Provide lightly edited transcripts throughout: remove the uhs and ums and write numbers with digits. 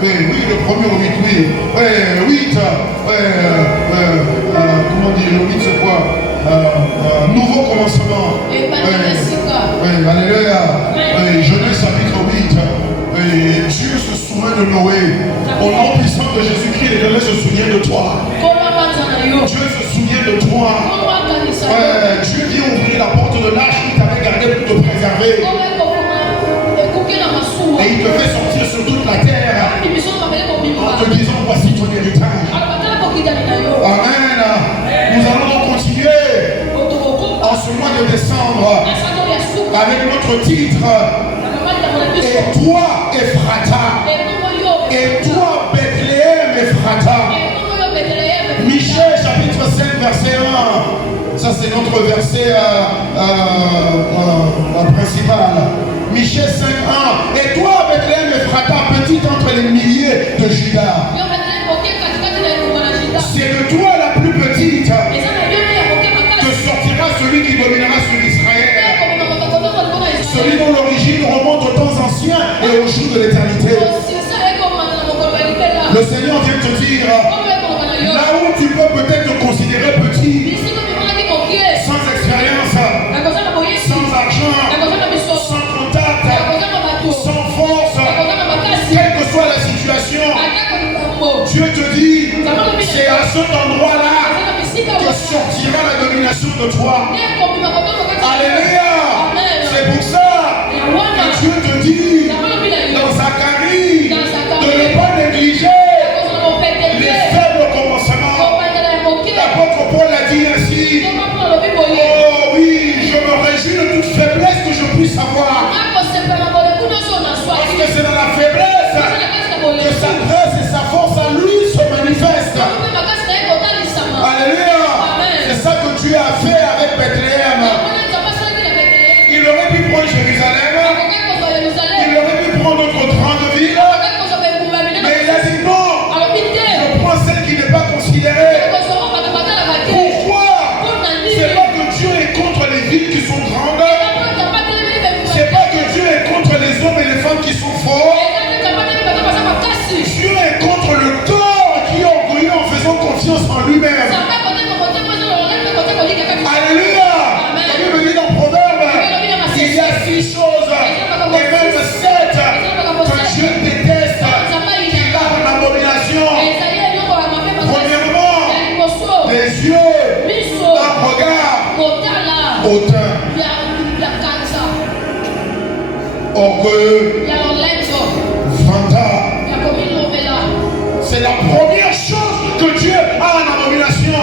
Oui, le premier au 8, oui. 8, comment dire, le 8 c'est quoi? Nouveau commencement. Alléluia. Genèse chapitre 8. Dieu se souvient de Noé. Au nom puissant de Jésus-Christ, l'Éternel se souvient de toi. Dieu se souvient de toi. Dieu vient ouvrir la porte de l'arche qu'il t'avait gardé pour te préserver. Et il te fait sortir sur toute la terre en te disant voici ton héritage. Amen. Nous allons donc continuer en ce mois de décembre avec notre titre. Et toi Ephrata, et toi Bethléem Ephrata. Michée chapitre 5 verset 1. Ça c'est notre verset principal. Michée 5, 1. Et toi Bethléem Ephrata, petite entre les milliers de Juda. C'est de toi la plus petite que sortira celui qui dominera sur Israël. Celui dont l'origine remonte aux temps anciens et aux jours de l'éternité. Le Seigneur vient te dire, là où tu peux peut-être te considérer petit, sans expérience, sans argent, sans contact, sans force, quelle que soit la situation, Dieu te dit, c'est à cet endroit-là que sortira la domination de toi. Alléluia. C'est pour ça que Dieu te dit dans Zacharie de ne pas négliger les faibles commencements. L'apôtre Paul a dit ainsi, oh oui, je me réjouis de toute faiblesse que je puisse avoir. Parce que c'est dans la faiblesse que sa grâce et sa force à lui se manifestent. Alléluia. C'est ça que Dieu a fait avec Bethléem. Il aurait pu prendre Jérusalem. Il aurait pu prendre notre grande ville. Mais il a dit non. Je prends celle qui n'est pas considérée. Pourquoi? C'est pas que Dieu est contre les villes qui sont grandes. C'est pas que Dieu est contre les hommes et les femmes qui sont forts. Dieu est contre le corps qui est orgueilleux en faisant confiance en lui-même. Alléluia. La Bible dit dans Proverbe, il y a 6 choses, et même 7, que Dieu déteste, qu'il a en abomination. Premièrement, les yeux, un regard hautain, orgueilleux, vantard. C'est la première chose que Dieu a en abomination.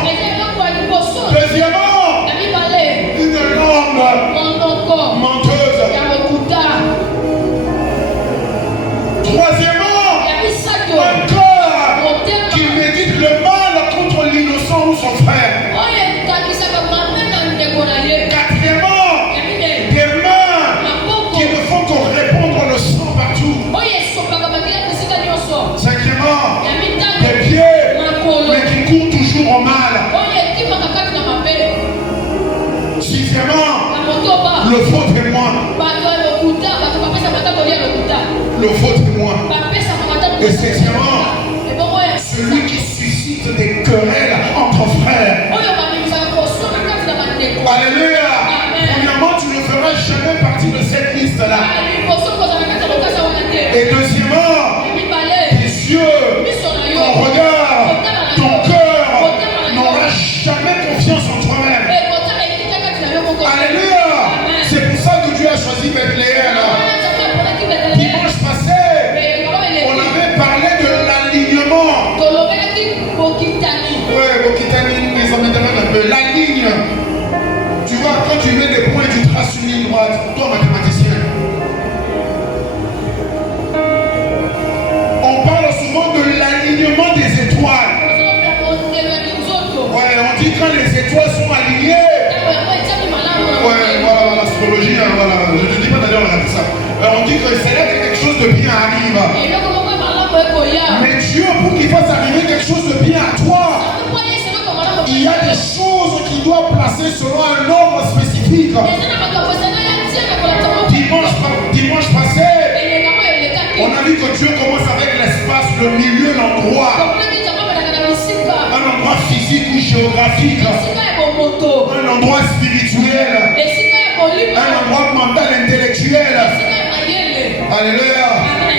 Deuxièmement, une langue menteuse. Troisièmement, un corps qui médite le mal contre l'innocent ou son frère. Quatrièmement, des mains qui ne font que répandre le sang partout. Cinquièmement, des pieds mais qui courent toujours au mal. Sixièmement, le faux témoin. Le faux témoin. Et septièmement, celui qui suscite des querelles entre frères. Alléluia. Premièrement, tu ne feras jamais partie de cette liste-là. Et deuxièmement, tes yeux, ton regard, ton cœur n'aura jamais confiance en toi-même. Alléluia. C'est pour ça que Dieu a choisi Bethléem. Dimanche passé, on avait parlé de l'alignement. Ouais, Bokitani, les hommes demandent un peu. La ligne. Tu vois, quand tu mets des points, tu traces une ligne droite. Toi, mathématicien. On parle souvent de l'alignement des étoiles. Ouais, on dit quand les étoiles sont alignées. Ouais, voilà, l'astrologie, hein, voilà. Je ne te dis pas d'aller regarder ça. On dit que c'est là que quelque chose de bien arrive. Mais Dieu, pour qu'il fasse arriver quelque chose de bien à toi, il y a des choses qu'il doit placer selon un ordre spécifique. Dimanche passé, on a vu que Dieu commence avec l'espace un endroit physique ou géographique, un endroit spirituel, un endroit mental, intellectuel. Alléluia.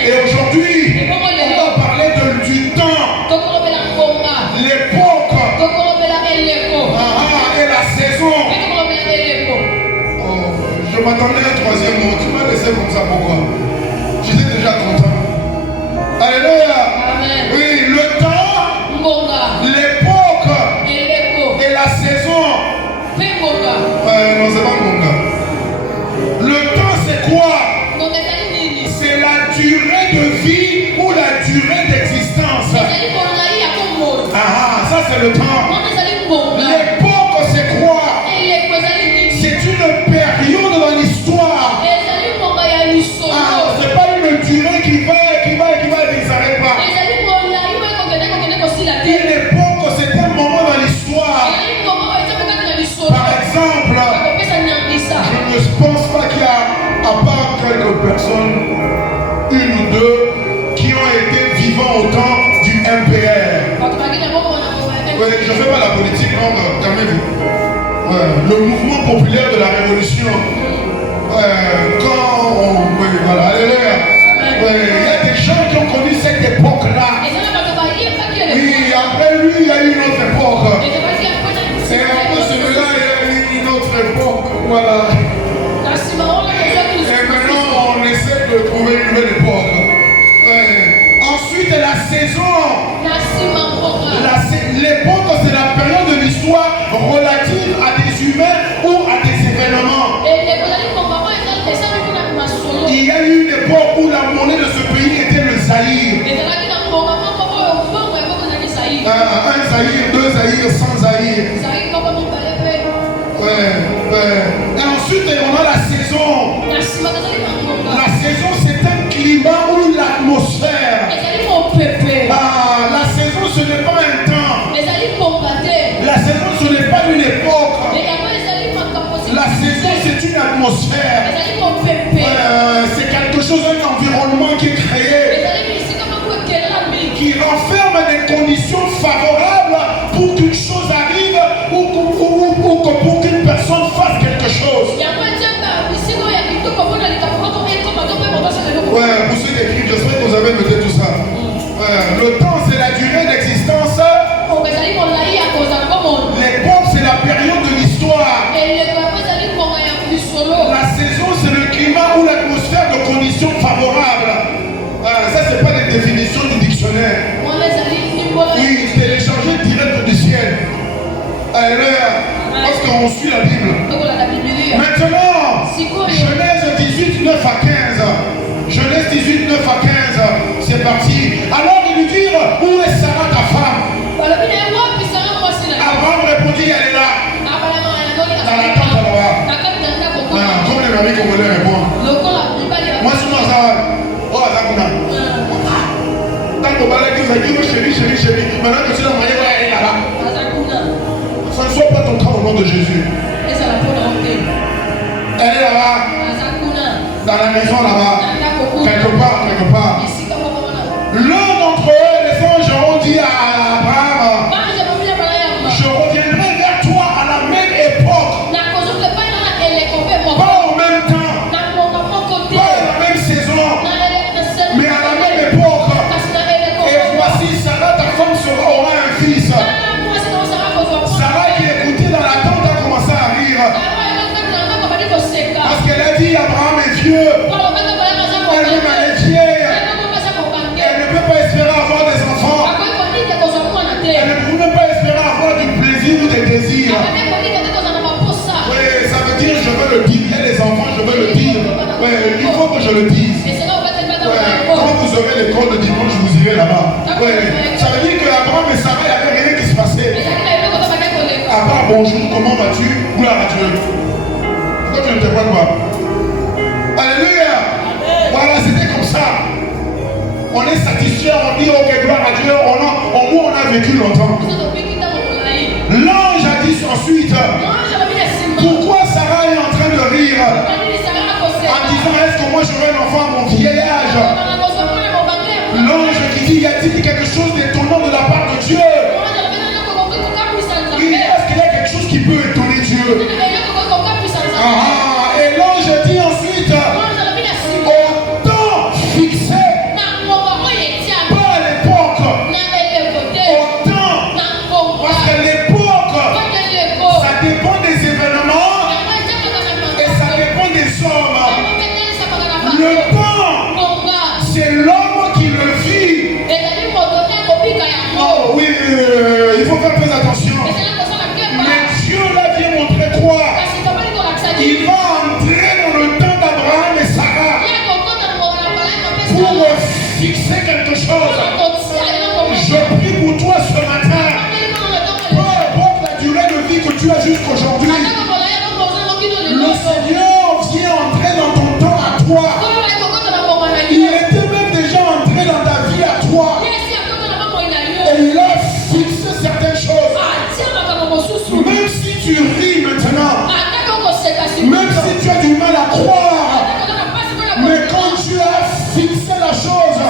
Et aujourd'hui, on va parler du temps, l'époque, et la saison. Oh, je m'attendais à un troisième mot. Tu m'as laissé comme ça, pourquoi? J'étais déjà content. Alléluia. Oui, le temps, l'époque et la saison. Non, c'est pas mon gars. Le temps, c'est quoi? C'est la durée de vie ou la durée d'existence. Ça c'est le temps. L'époque, c'est quoi? C'est une période dans l'histoire. C'est pas une durée qui va et qui s'arrête pas. Une époque, c'est un moment dans l'histoire. Par exemple, je ne pense pas qu'il y a, à part quelques personnes, une ou deux, qui ont été vivants au temps du MPR. Ouais, je ne fais pas la politique, non, calmez-vous. Ouais, le mouvement populaire de la révolution. Quand on. Oui, voilà, alléluia. Ouais, il y a des gens qui ont connu cette époque-là. Oui, après lui, il y a eu une autre époque. Et après celui-là, il y a eu une autre époque. Voilà. Et maintenant, on essaie de trouver une nouvelle époque. Ensuite, la saison. L'époque, c'est la période de l'histoire relative à des humains ou à des événements. Il y a eu une époque où la monnaie de ce pays était le Zaïre. Un Zaïre, deux Zaïre, 100 Zaïre. Et ensuite, on a la saison. La saison, c'est un climat ou l'atmosphère. La saison, ce n'est pas un temps. La saison, ce n'est pas une époque. La saison, c'est une atmosphère. C'est quelque chose, un environnement qui est créé, qui renferme des conditions favorables pour qu'une chose arrive ou pour qu'une personne fasse quelque chose. Vous savez l'écrire, j'espère que vous avez noté tout ça. Le temps, c'est la durée d'existence. L'époque, c'est la période de l'histoire. La saison, c'est le climat ou l'atmosphère de conditions favorables. Ça, c'est pas des définitions du dictionnaire. Oui, téléchargé direct du ciel. Alléluia. Parce qu'on suit la Bible. Maintenant, Genèse 18, 9 à 15. Genèse 18, 9 à 15. C'est parti. Alors il lui dit, où est Sarah ta femme? Abraham répondit, elle est là. Dans la tente là-bas. Comme les mamies congolais répondent. Moi, je suis dans ça. Oh, Azakuna. Tant qu'on va dire, chérie. Maintenant que tu l'as marié, elle est là-bas. Ça ne soit pas ton cas au nom de Jésus. Elle est là-bas. Dans la maison là-bas. Quelque part. L'un d'entre eux, les anges ont dit à Abraham, je reviendrai vers toi à la même époque. Pas au même temps. Pas à la même saison. Mais à la même époque. Et voici, Sarah, ta femme aura un fils. Sarah qui écoutait dans la tente a commencé à rire. Parce qu'elle a dit, Abraham est vieux. Elle-même elle est vieille. Elle ne peut pas espérer avoir des enfants. Elle ne peut même pas espérer avoir du plaisir ou des désirs. Oui, ça veut dire je veux le dire. Et les enfants, je veux le dire. Oui, il faut que je le dise. Quand vous aurez l'école de dimanche, vous irez là-bas. Oui, ça veut dire qu'Abraham et Sarah, il n'y avait rien qui se passait. À part bonjour, comment vas-tu? Gloire à Dieu. Pourquoi tu ne te vois pas? Alléluia. Voilà, c'était comme ça. On est satisfait, on dit ok, gloire à Dieu, au moins on a vécu longtemps. L'ange a dit ensuite, pourquoi Sarah est en train de rire en disant est-ce que moi j'aurai un enfant à mon vieil âge? L'ange qui dit, y a-t-il quelque chose d'étonnant de la part de Dieu? Est-ce qu'il y a quelque chose qui peut étonner Dieu? Et l'ange dit ensuite, au temps fixé, pas à l'époque, au temps, parce que l'époque, ça dépend des événements et ça dépend des hommes. Le temps, c'est l'homme qui le vit. Oh oui, il faut faire très attention. Mais Dieu l'a bien montré quoi? Il va entrer dans le temps d'Abraham et Sarah pour fixer quelque chose. Je prie pour toi ce matin. Peu importe la durée de vie que tu as jusqu'aujourd'hui, le Seigneur vient entrer dans ton temps à toi. Il était même déjà entré dans ta vie à toi. Et il a fixé certaines choses. Même si tu ris maintenant, même si tu as du mal à croire, mais quand tu as fixé la chose,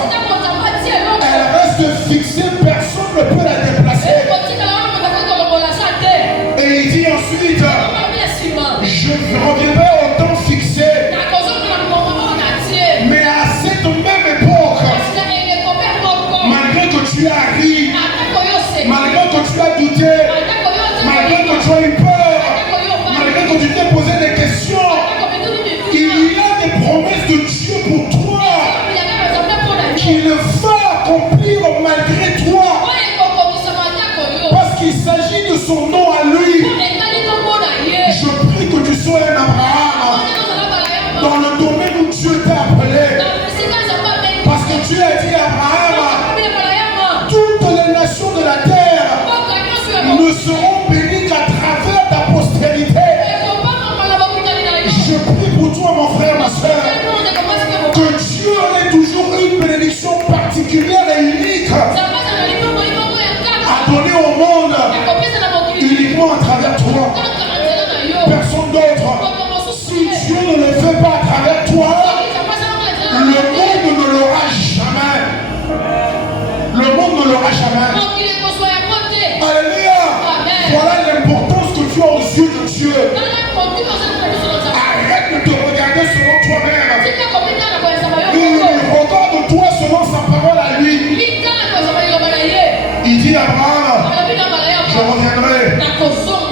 elle reste fixée, personne ne peut la déplacer. Et il dit ensuite, je reviendrai au temps fixé, mais à cette même époque, malgré que tu as ri, malgré que tu as douté, malgré que tu as eu peur, malgré que tu t'es posé des questions, il y a des promesses de Dieu pour toi qu'il va accomplir malgré toi, parce qu'il s'agit de son nom à lui. Je prie que tu sois un Abraham dans le domaine où Dieu t'a appelé, parce que Dieu a dit à Abraham, toutes les nations de la terre ne seront bénies qu'à travers ta postérité. Je prie pour toi, mon frère, ma soeur, que Dieu ait toujours une bénédiction particulière et unique à donner au monde, uniquement à travers toi. Personne d'autre. Si Dieu ne le fait pas à travers toi, le monde ne l'aura jamais. Le monde ne l'aura jamais. Alléluia. Voilà l'importance que tu as aux yeux de Dieu. Arrête de te regarder selon toi-même. Regarde-toi selon sa parole à lui. Il dit à Abraham, je reviendrai.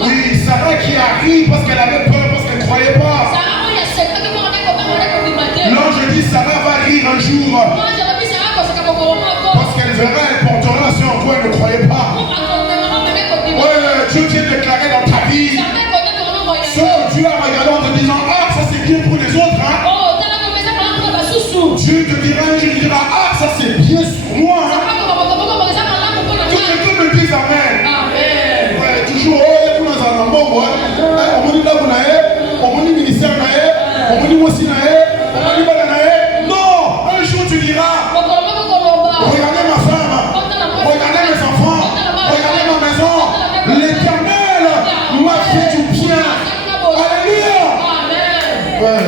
Oui, Sarah qui a ri parce qu'elle avait peur, parce qu'elle ne croyait pas. L'ange dit, Sarah va rire un jour, parce qu'elle verra, elle portera ce en quoi elle ne croyait pas. Ouais, Dieu vient déclarer dans ta vie ce que Dieu a regardé en te disant, ah, ça c'est bien pour les autres, hein. Dieu te dira, un jour, il dira, ah, ça c'est bien sur moi, hein. Que quelqu'un me dise amen. Ouais, toujours, oh, il y a tout dans un bon, ouais. On me dit là, vous n'avez, on me dit ministère, on me dit moi aussi, on me dit pas, non, un jour tu diras, regardez ma femme, regardez mes enfants, regardez ma maison, l'Éternel m'a fait du bien. Alléluia. Ouais.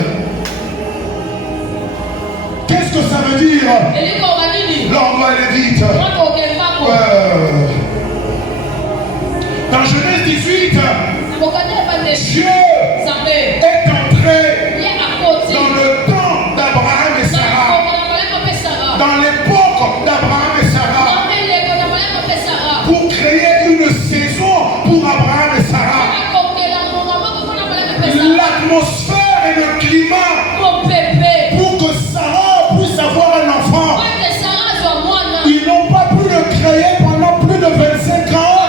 Qu'est-ce que ça veut dire? Là, on doit aller vite. Dans Genèse 18, Dieu est entré dans le temps d'Abraham et Sarah, dans l'époque d'Abraham et Sarah, pour créer une saison pour Abraham et Sarah. L'atmosphère et le climat pour que Sarah puisse avoir un enfant. Ils n'ont pas pu le créer pendant plus de 25 ans.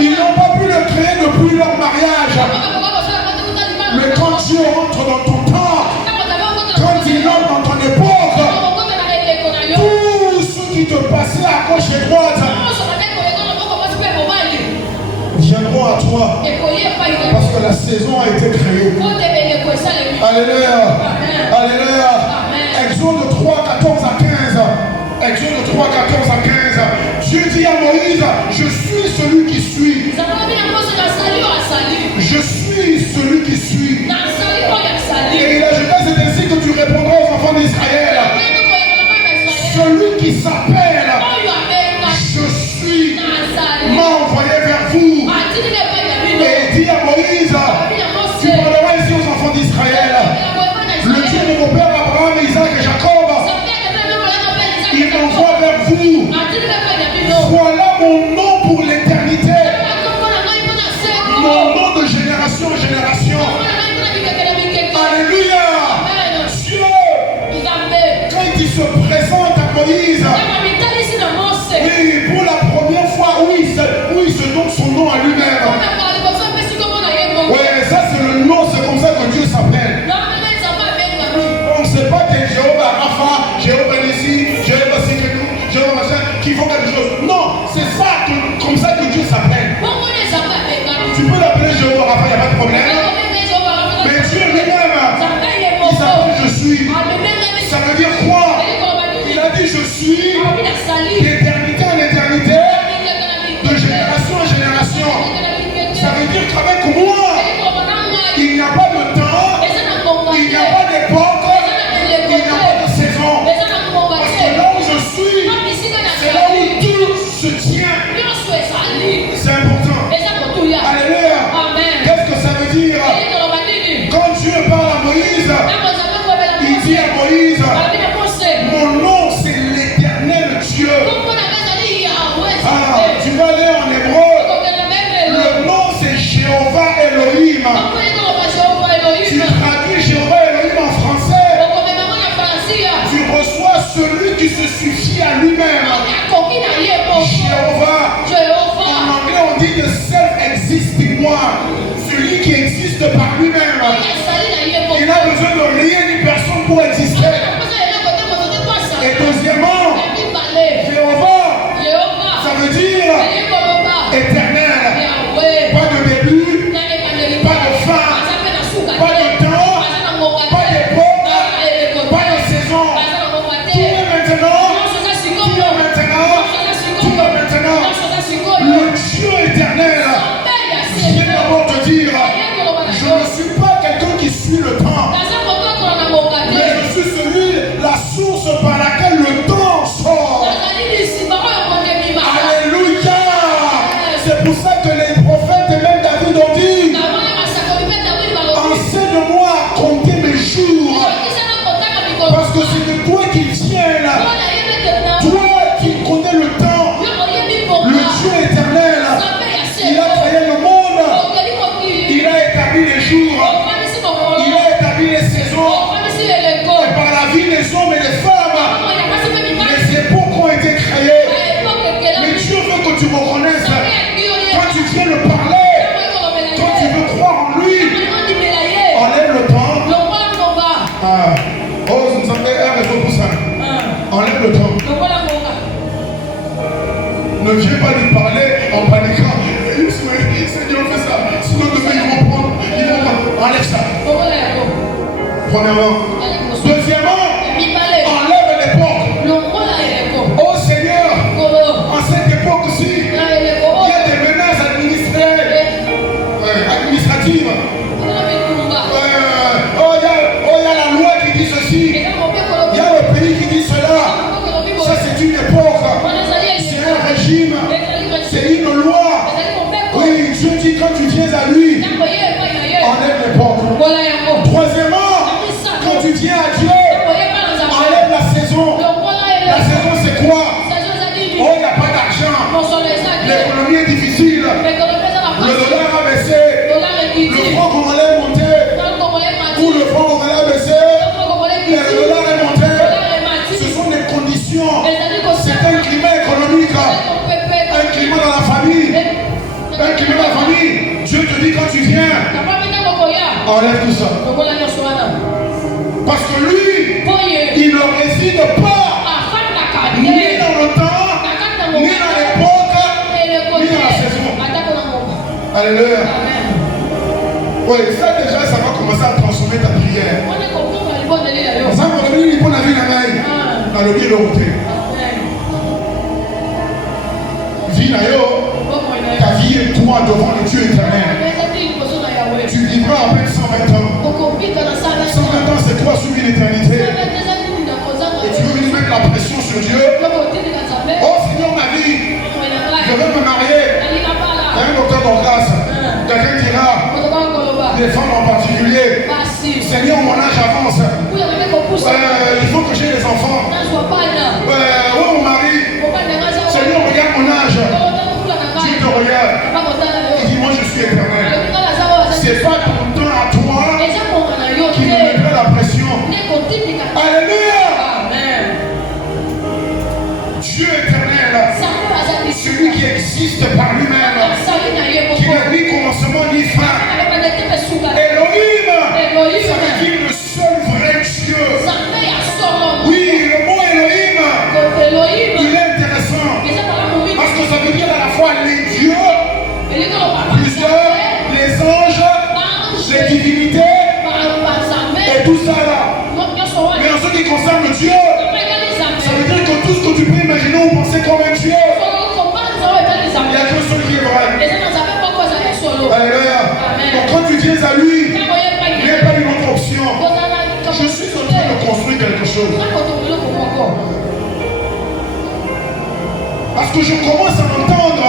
Ils n'ont pas pu le créer depuis leur mariage. Mais quand Dieu entre dans ton temps, quand il entre dans ton époque, tout ce qui te passait à gauche et droite viendront à toi, parce que la saison a été créée. Alléluia. Alléluia. Exode 3, 14 à 15. Exode 3, 14 à 15. Dieu dit à Moïse, je suis celui qui suis. Je suis celui qui suis. Et il ajouta, c'est ainsi que tu répondras aux enfants d'Israël. Celui qui s'appelle Je suis m'a envoyé vers vous. Et dit à Moïse, tu parleras ici aux enfants d'Israël. Le Dieu de vos pères Abraham, Isaac et Jacob, il m'envoie vers vous. Voilà mon nom pour l'éternité. Mon nom de génération en génération. Alléluia. Dieu, quand il se présente à Moïse, oui, pour la première fois, oui, il se donne son nom à lui-même. Oui, ça c'est le nom, c'est comme ça que Dieu s'appelle. On ne sait pas que Jéhovah Rapha, Jéhovah Nissi, Jéhovah Sikenu, Jéhovah machin, qui font quelque chose. Non, c'est ça, comme ça que Dieu s'appelle. Tu peux l'appeler Jéhovah Rapha, il n'y a pas de problème. Mais Dieu lui-même, il s'appelle Je suis. Ça veut dire quoi? Il a dit Je suis d'éternité en éternité, de génération en génération. Ça veut dire qu'avec moi, il n'y a pas de temps, il n'y a pas d'époque, il n'y a pas de saison. Parce que là où je suis, c'est là où tout se tient. C'est important. Alléluia. Qu'est-ce que ça veut dire? Quand Dieu parle à Moïse, il dit à Moïse, mon nom c'est l'Éternel Dieu. Ah, tu vas aller en hébreu. Le nom c'est Jéhovah Elohim. Tu traduis Jéhovah Elohim en français. Tu reçois celui qui se suffit à lui-même. Jéhovah. En anglais on dit the self-existing one. Celui qui existe par lui-même. Il n'a besoin de rien ni personne pour exister. Et deuxièmement, Jéhovah, ça veut dire éternel. Pas de début, pas de fin, pas de temps, pas d'époque, pas de saison. Tout est maintenant, tout est maintenant. Le Dieu éternel. Je viens d'abord te dire, je ne suis pas quelqu'un qui suit le temps. Mais je suis celui, la source par laquelle le temps sort. Alléluia. C'est pour ça que les prophètes et même David ont dit, enseigne-moi à compter mes jours. Parce que c'est de toi qu'il vient là. Toi qui connais le temps. Le Dieu éternel. Il a créé le monde. Il a établi les jours. Il a établi les saisons. Et par la vie des hommes et des femmes, les époques ont été créées. Mais Dieu veut que tu me reconnaisses. Quand tu viens le parler, quand tu veux croire en lui, enlève le temps. Ah. Oh, vous avez un raison pour ça. Enlève le temps. Ne viens pas lui parler en paniquant. Seigneur, fais ça. Sinon, demain, ils vont prendre. Ils vont enlève ça. Premièrement. Deuxièmement, enlève l'époque. Oh Seigneur, en cette époque-ci, il y a des menaces administratives. Oh, il y a la loi qui dit ceci. Il y a le pays qui dit cela. Ça, c'est une époque. C'est un régime. C'est une loi. Oui, Dieu dit quand tu viens à lui, enlève l'époque. Troisièmement, quand tu viens à Dieu, enlève la saison. La saison c'est quoi? Oh, il n'y a pas d'argent. L'économie est difficile. Le dollar a baissé. Le franc congolais est monté. Ou le franc congolais a baissé. Et le dollar est monté. Ce sont des conditions. C'est un climat économique. Un climat dans la famille. Un climat dans la famille. Dieu te dit quand tu viens, enlève tout ça. Parce que lui, il ne réside pas ni dans le temps, ni dans l'époque, ni dans la saison. Alléluia. Oui, ça déjà, ça va commencer à transformer ta prière. Ça va devenir une bonne vie dans le lieu de côté. Vie ta vie est toi devant le Dieu éternel. Tu vivras à peine 120 ans. 120 ans, c'est toi sur une éternité. Et tu veux venir mettre la pression sur sur Dieu. Oh Seigneur, ma vie, je veux me marier. Il y a un docteur d'en grâce. Quelqu'un dira, les femmes en particulier, Seigneur, mon âge avance. Il faut que j'ai des enfants. Oui, mon mari, Seigneur, regarde mon âge. Dieu te regarde. Il dit, moi je suis éternel. C'est pas ton temps à toi qui me mettrait la pression. Alléluia. Dieu éternel, celui qui existe par lui-même, qui n'a ni commencement ni fin. Elohim, ça veut dire le seul vrai Dieu. Oui, le mot Elohim, il est intéressant. Parce que ça veut dire à la fois les dieux, plusieurs, les anges, les divinités, et tout ça là. Mais en ce qui concerne Dieu, ça veut dire que tout ce que tu peux imaginer ou penser comme un Dieu, il y a qu'un seul qui est vrai. Alléluia. Donc quand tu viens à lui, il n'y a pas une autre option. Je suis en train de construire quelque chose. Parce que je commence à entendre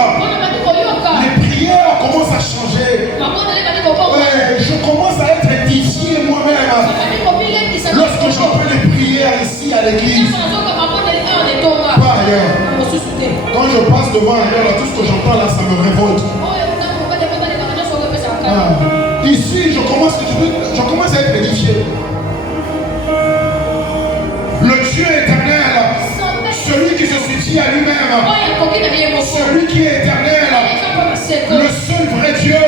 les prières commencent à changer. Je commence à être édifié moi-même. Lorsque j'entends les prières ici à l'église, pas ailleurs. Quand je passe devant ailleurs, tout ce que j'entends là, ça me révolte. Ici, je commence à être édifié. Le Dieu éternel, celui qui se suffit à lui-même, celui qui est éternel, le seul vrai Dieu.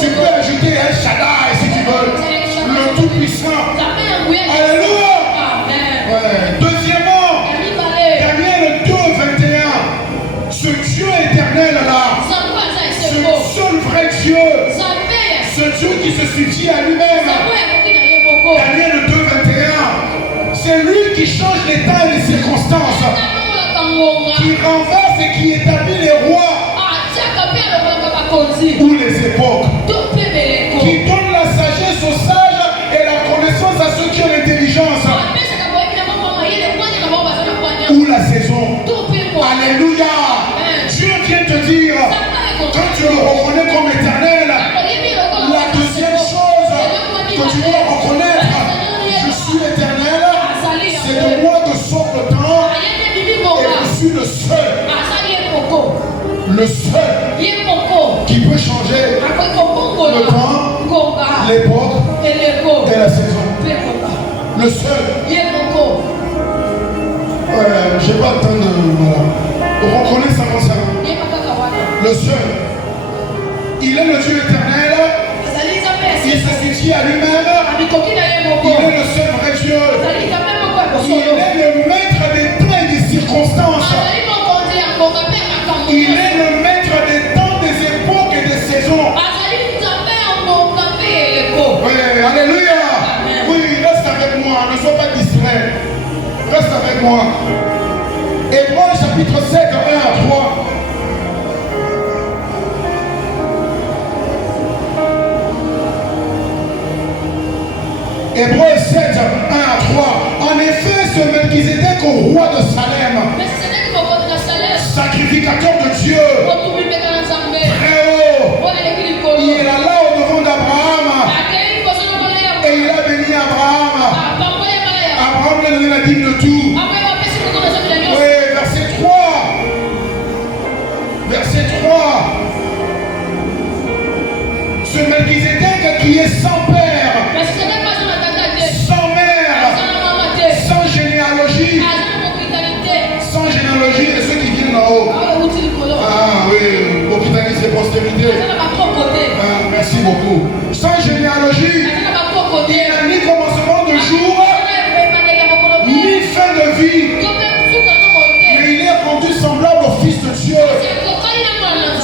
Tu peux ajouter El Shaddai si tu veux, le Tout-Puissant. Alléluia. Deuxièmement, Daniel 2, 21, ce Dieu éternel là, ce seul vrai Dieu, ce Dieu qui se suffit à lui-même. Daniel 2, 21, c'est lui qui change les temps et les circonstances, qui renverse et qui établit les rois ou les époques, qui donne la sagesse aux sages et la connaissance à ceux qui ont l'intelligence, ou la saison. Alléluia. Dieu vient te dire, quand tu le reconnais comme éternel, la deuxième chose que tu dois reconnaître, je suis éternel, c'est de moi que sort le temps, et je suis le seul qui peut changer le temps, l'époque et la saison. Le seul. J'ai pas le temps de reconnaître ça comme ça. Le seul. Il est le Dieu éternel. Il se suffit à lui-même. Il est le seul vrai Dieu. Il est le maître des temps et des circonstances. Il est le maître des temps, des époques et des saisons. Oui, alléluia. Oui, reste avec moi. Ne sois pas distrait. Reste avec moi. Hébreux chapitre 7, 1 à 3. Hébreux 7, 1 à 3. En effet, ce Melchizedek au roi de Salem, sacrificateur de Dieu, très haut, il est là au devant d'Abraham et il a béni Abraham. Abraham lui a donné la dîme de tout. Oui, verset 3. Verset 3. Ce Melchizedek qui est sans père, sans mère, sans généalogie. Sans généalogie de ceux qui viennent en haut. Ah oui, Occitanie c'est postérité. Merci beaucoup. Sans généalogie, il n'a ni commencement de jour, ni fin de vie. Mais il est rendu semblable au Fils de Dieu.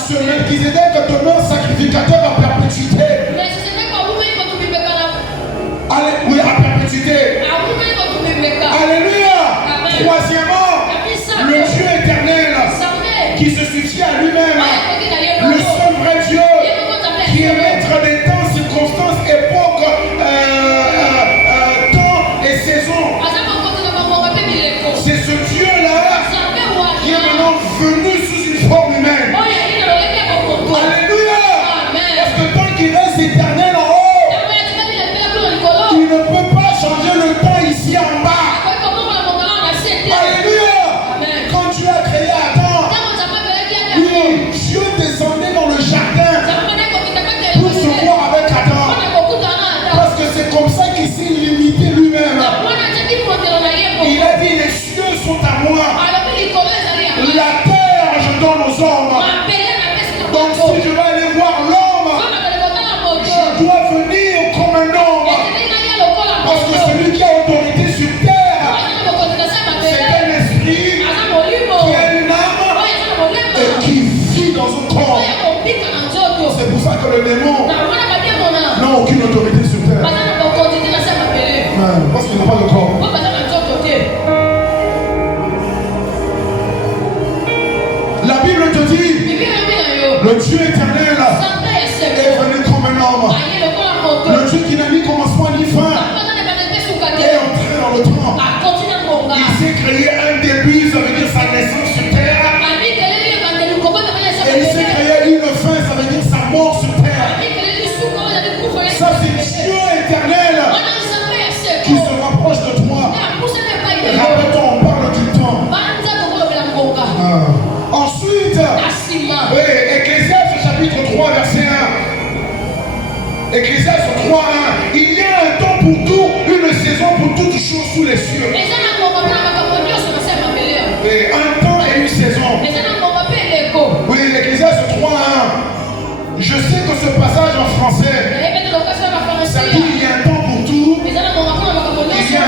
Ce Melchizedek demeure sacrificateur à perpétuité. Allez, oui, à perpétuité. Alléluia. Troisièmement, le Dieu éternel qui se suffit à lui-même, le seul vrai Dieu qui est maître des temps, circonstances, époques, temps et saisons. C'est ce Dieu aux hommes. Donc si je vais aller voir l'homme, je dois venir comme un homme. Parce que celui qui a autorité sur terre, c'est un esprit qui a une âme et qui vit dans un corps. C'est pour ça que le démon n'a aucune autorité sur terre. Parce qu'il n'a pas de corps. La Bible te dit, le Dieu éternel est venu comme un homme. Le Dieu qui n'a ni commencement ni fin est entré dans le temps. Il s'est créé un début, ça veut dire sa naissance sur terre. Et il s'est créé une fin, ça veut dire sa mort sur terre. Ça c'est Dieu éternel qui se rapproche de toi. Rappelle-toi, on parle du temps. Ensuite, oui, Ecclésiaste chapitre 3 verset 1. Ecclésiaste 3 1. Il y a un temps pour tout, une saison pour toutes choses sous les cieux. Et un temps et une saison. Oui, Ecclésiaste 3 1. Je sais que ce passage en français, ça dit il y a un temps pour tout, il y a un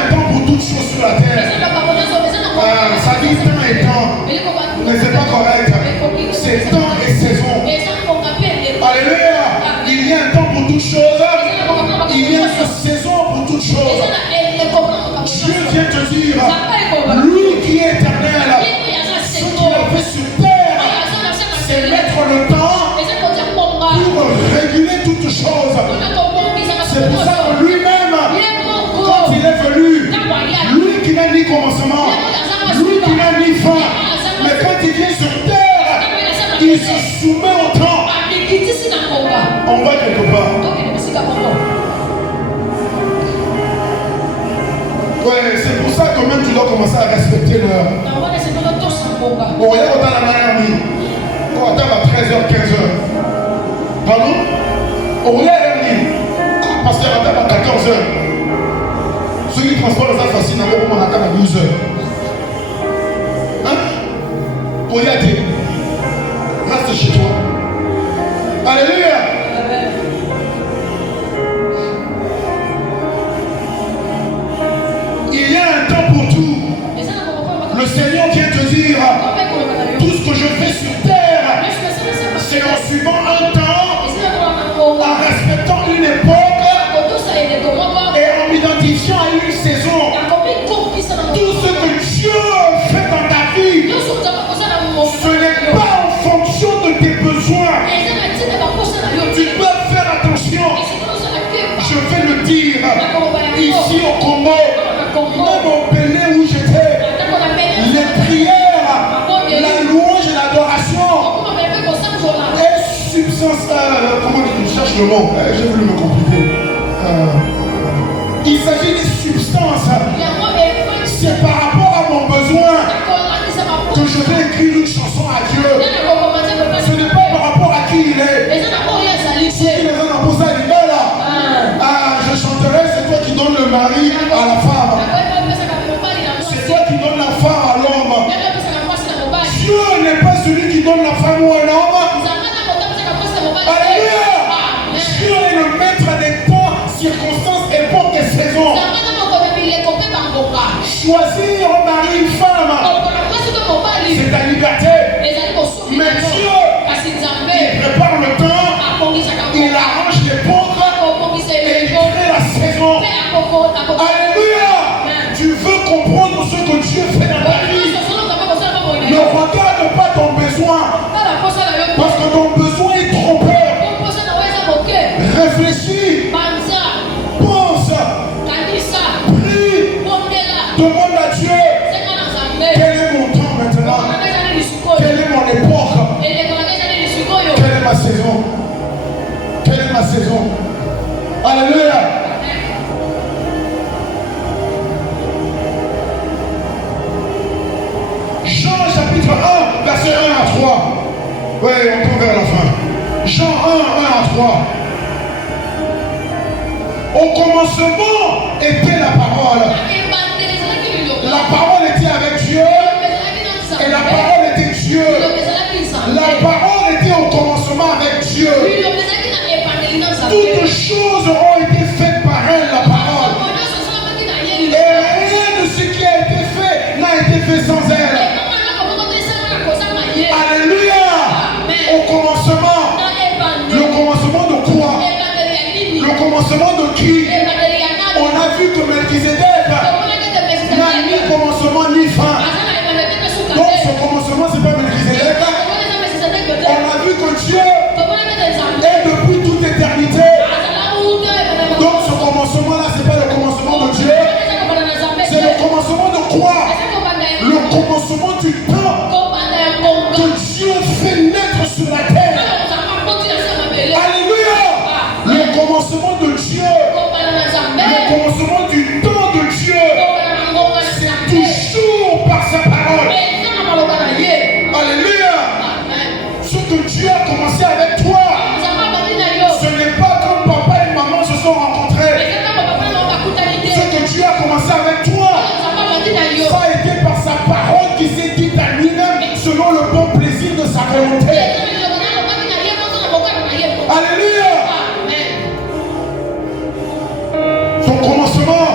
temps pour toutes choses sur la terre. Ça dit temps et temps, mais c'est pas correct. C'est temps et saison. Alléluia. Il y a un temps pour toutes choses, il y a une saison pour toutes choses. Dieu vient te dire, lui qui est éternel, ce qu'il a fait sur terre, c'est mettre le temps pour réguler toutes choses. C'est pour ça que lui-même, quand il est venu, lui qui n'a ni commencement, lui qui n'a ni fin, mais quand il vient sur terre, il se soumet au temps. On va quelque part. Ouais, c'est pour ça que même tu dois commencer à respecter l'heure. Bon, il y a autant la manière mis. On attend à 13h, 15h. Pardon? On y a parce qu'il y a à 14h. Ceux qui transportent les affaires facile, on attend à 12h. Hein? On y a dit. Reste chez toi. Alléluia. Il y a un temps pour tout. Le Seigneur vient te dire, tout ce que je fais sur terre, c'est en suivant un temps, en respectant une époque et en m'identifiant à une saison. Tout ce que Dieu fait dans ta vie, ce n'est pas en fonction de tes besoins. Tu dois faire attention. Je vais le dire ici au Congo, même au Bénin où j'étais, les prières, la louange et l'adoration est substance. Comment tu cherches le mot? J'ai voulu me compliquer. Il s'agit d'une substance. C'est par rapport à mon besoin que je vais écrire une chanson à Dieu. Ce n'est pas par rapport à qui il est. Si il est dans la posa je chanterai, c'est toi qui donnes le mari à la femme. C'est toi qui donnes la femme à l'homme. Dieu n'est pas celui qui donne la femme ou à l'homme. Alléluia. Dieu est le maître des temps, circonstances, époques et saisons. Choisir un mari, une femme, c'est ta liberté. Mais Dieu, il prépare le temps, il arrange l'époque et il crée la saison. Alléluia. Tu veux comprendre ce que Dieu fait dans ta vie. Ne regarde pas ton besoin, parce que ton besoin est trompeur. Réfléchis, pense, prie, demande à Dieu quel est mon temps maintenant, quelle est mon époque, quelle est ma saison, quelle est ma saison. Alléluia. Jean chapitre 1 verset 1 à 3. Oui, on tombe vers la fin. Jean 1, 1 à 3. Au commencement était la parole. La parole était avec Dieu. Et la parole était Dieu. La parole était au commencement avec Dieu. Toutes choses ont été faites par elle, la parole. Et rien de ce qui a été fait n'a été fait sans elle. Alléluia. Au commencement. Le commencement de quoi? Le commencement de qui? On a vu que Melchizedek n'a ni commencement ni fin. Donc ce commencement, c'est pas Melchizedek. On a vu que Dieu est depuis toute éternité. Donc ce commencement-là, c'est pas le commencement de Dieu. C'est le commencement de quoi? Le commencement du temps que Dieu fait naître sur la terre. Alléluia. Le commencement de Dieu. Le commencement du temps de Dieu. C'est toujours par sa parole. Alléluia. Ce que Dieu a commencé avec toi, ce n'est pas comme papa et maman se sont rencontrés. Ce que Dieu a commencé avec toi, ça a été par sa parole qui s'est dite à lui-même selon le bon plaisir de sa volonté. Alléluia. Ton commencement,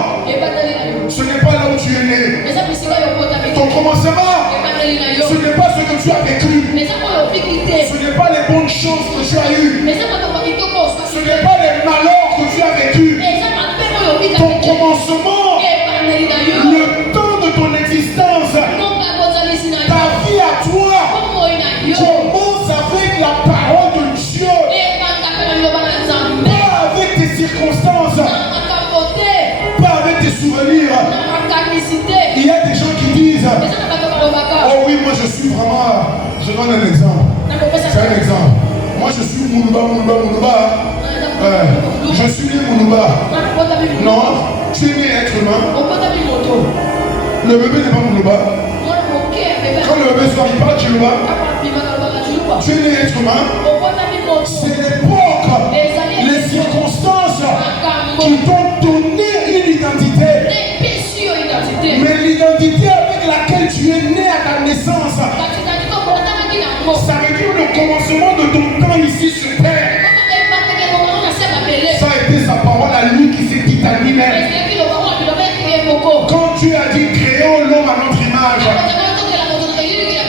ce n'est pas là où tu es né. Ton commencement, ce n'est pas ce que tu as vécu. Ce n'est pas les bonnes choses que tu as eues. Ce n'est pas les malheurs que tu as vécus. Ton commencement, le temps de ton existence, ta vie à toi, commence avec la parole de Dieu. Pas avec tes circonstances, pas avec tes souvenirs. Il y a des gens qui disent, oh oui, moi je suis vraiment, je donne un exemple. C'est un exemple. Moi je suis Moulouba. Je suis né Moulouba. Non, tu es né être humain. Le bébé n'est pas Moulouba. Quand le bébé sort, il parle Chilouba. Tu es né être humain. C'est l'époque, les circonstances qui t'ont donné une identité. Mais l'identité avec laquelle tu es né à ta naissance, ça veut dire le commencement de ton temps ici sur terre. Ça a été sa parole à lui qui s'est dit à lui-même. Quand tu as dit créons l'homme à notre image.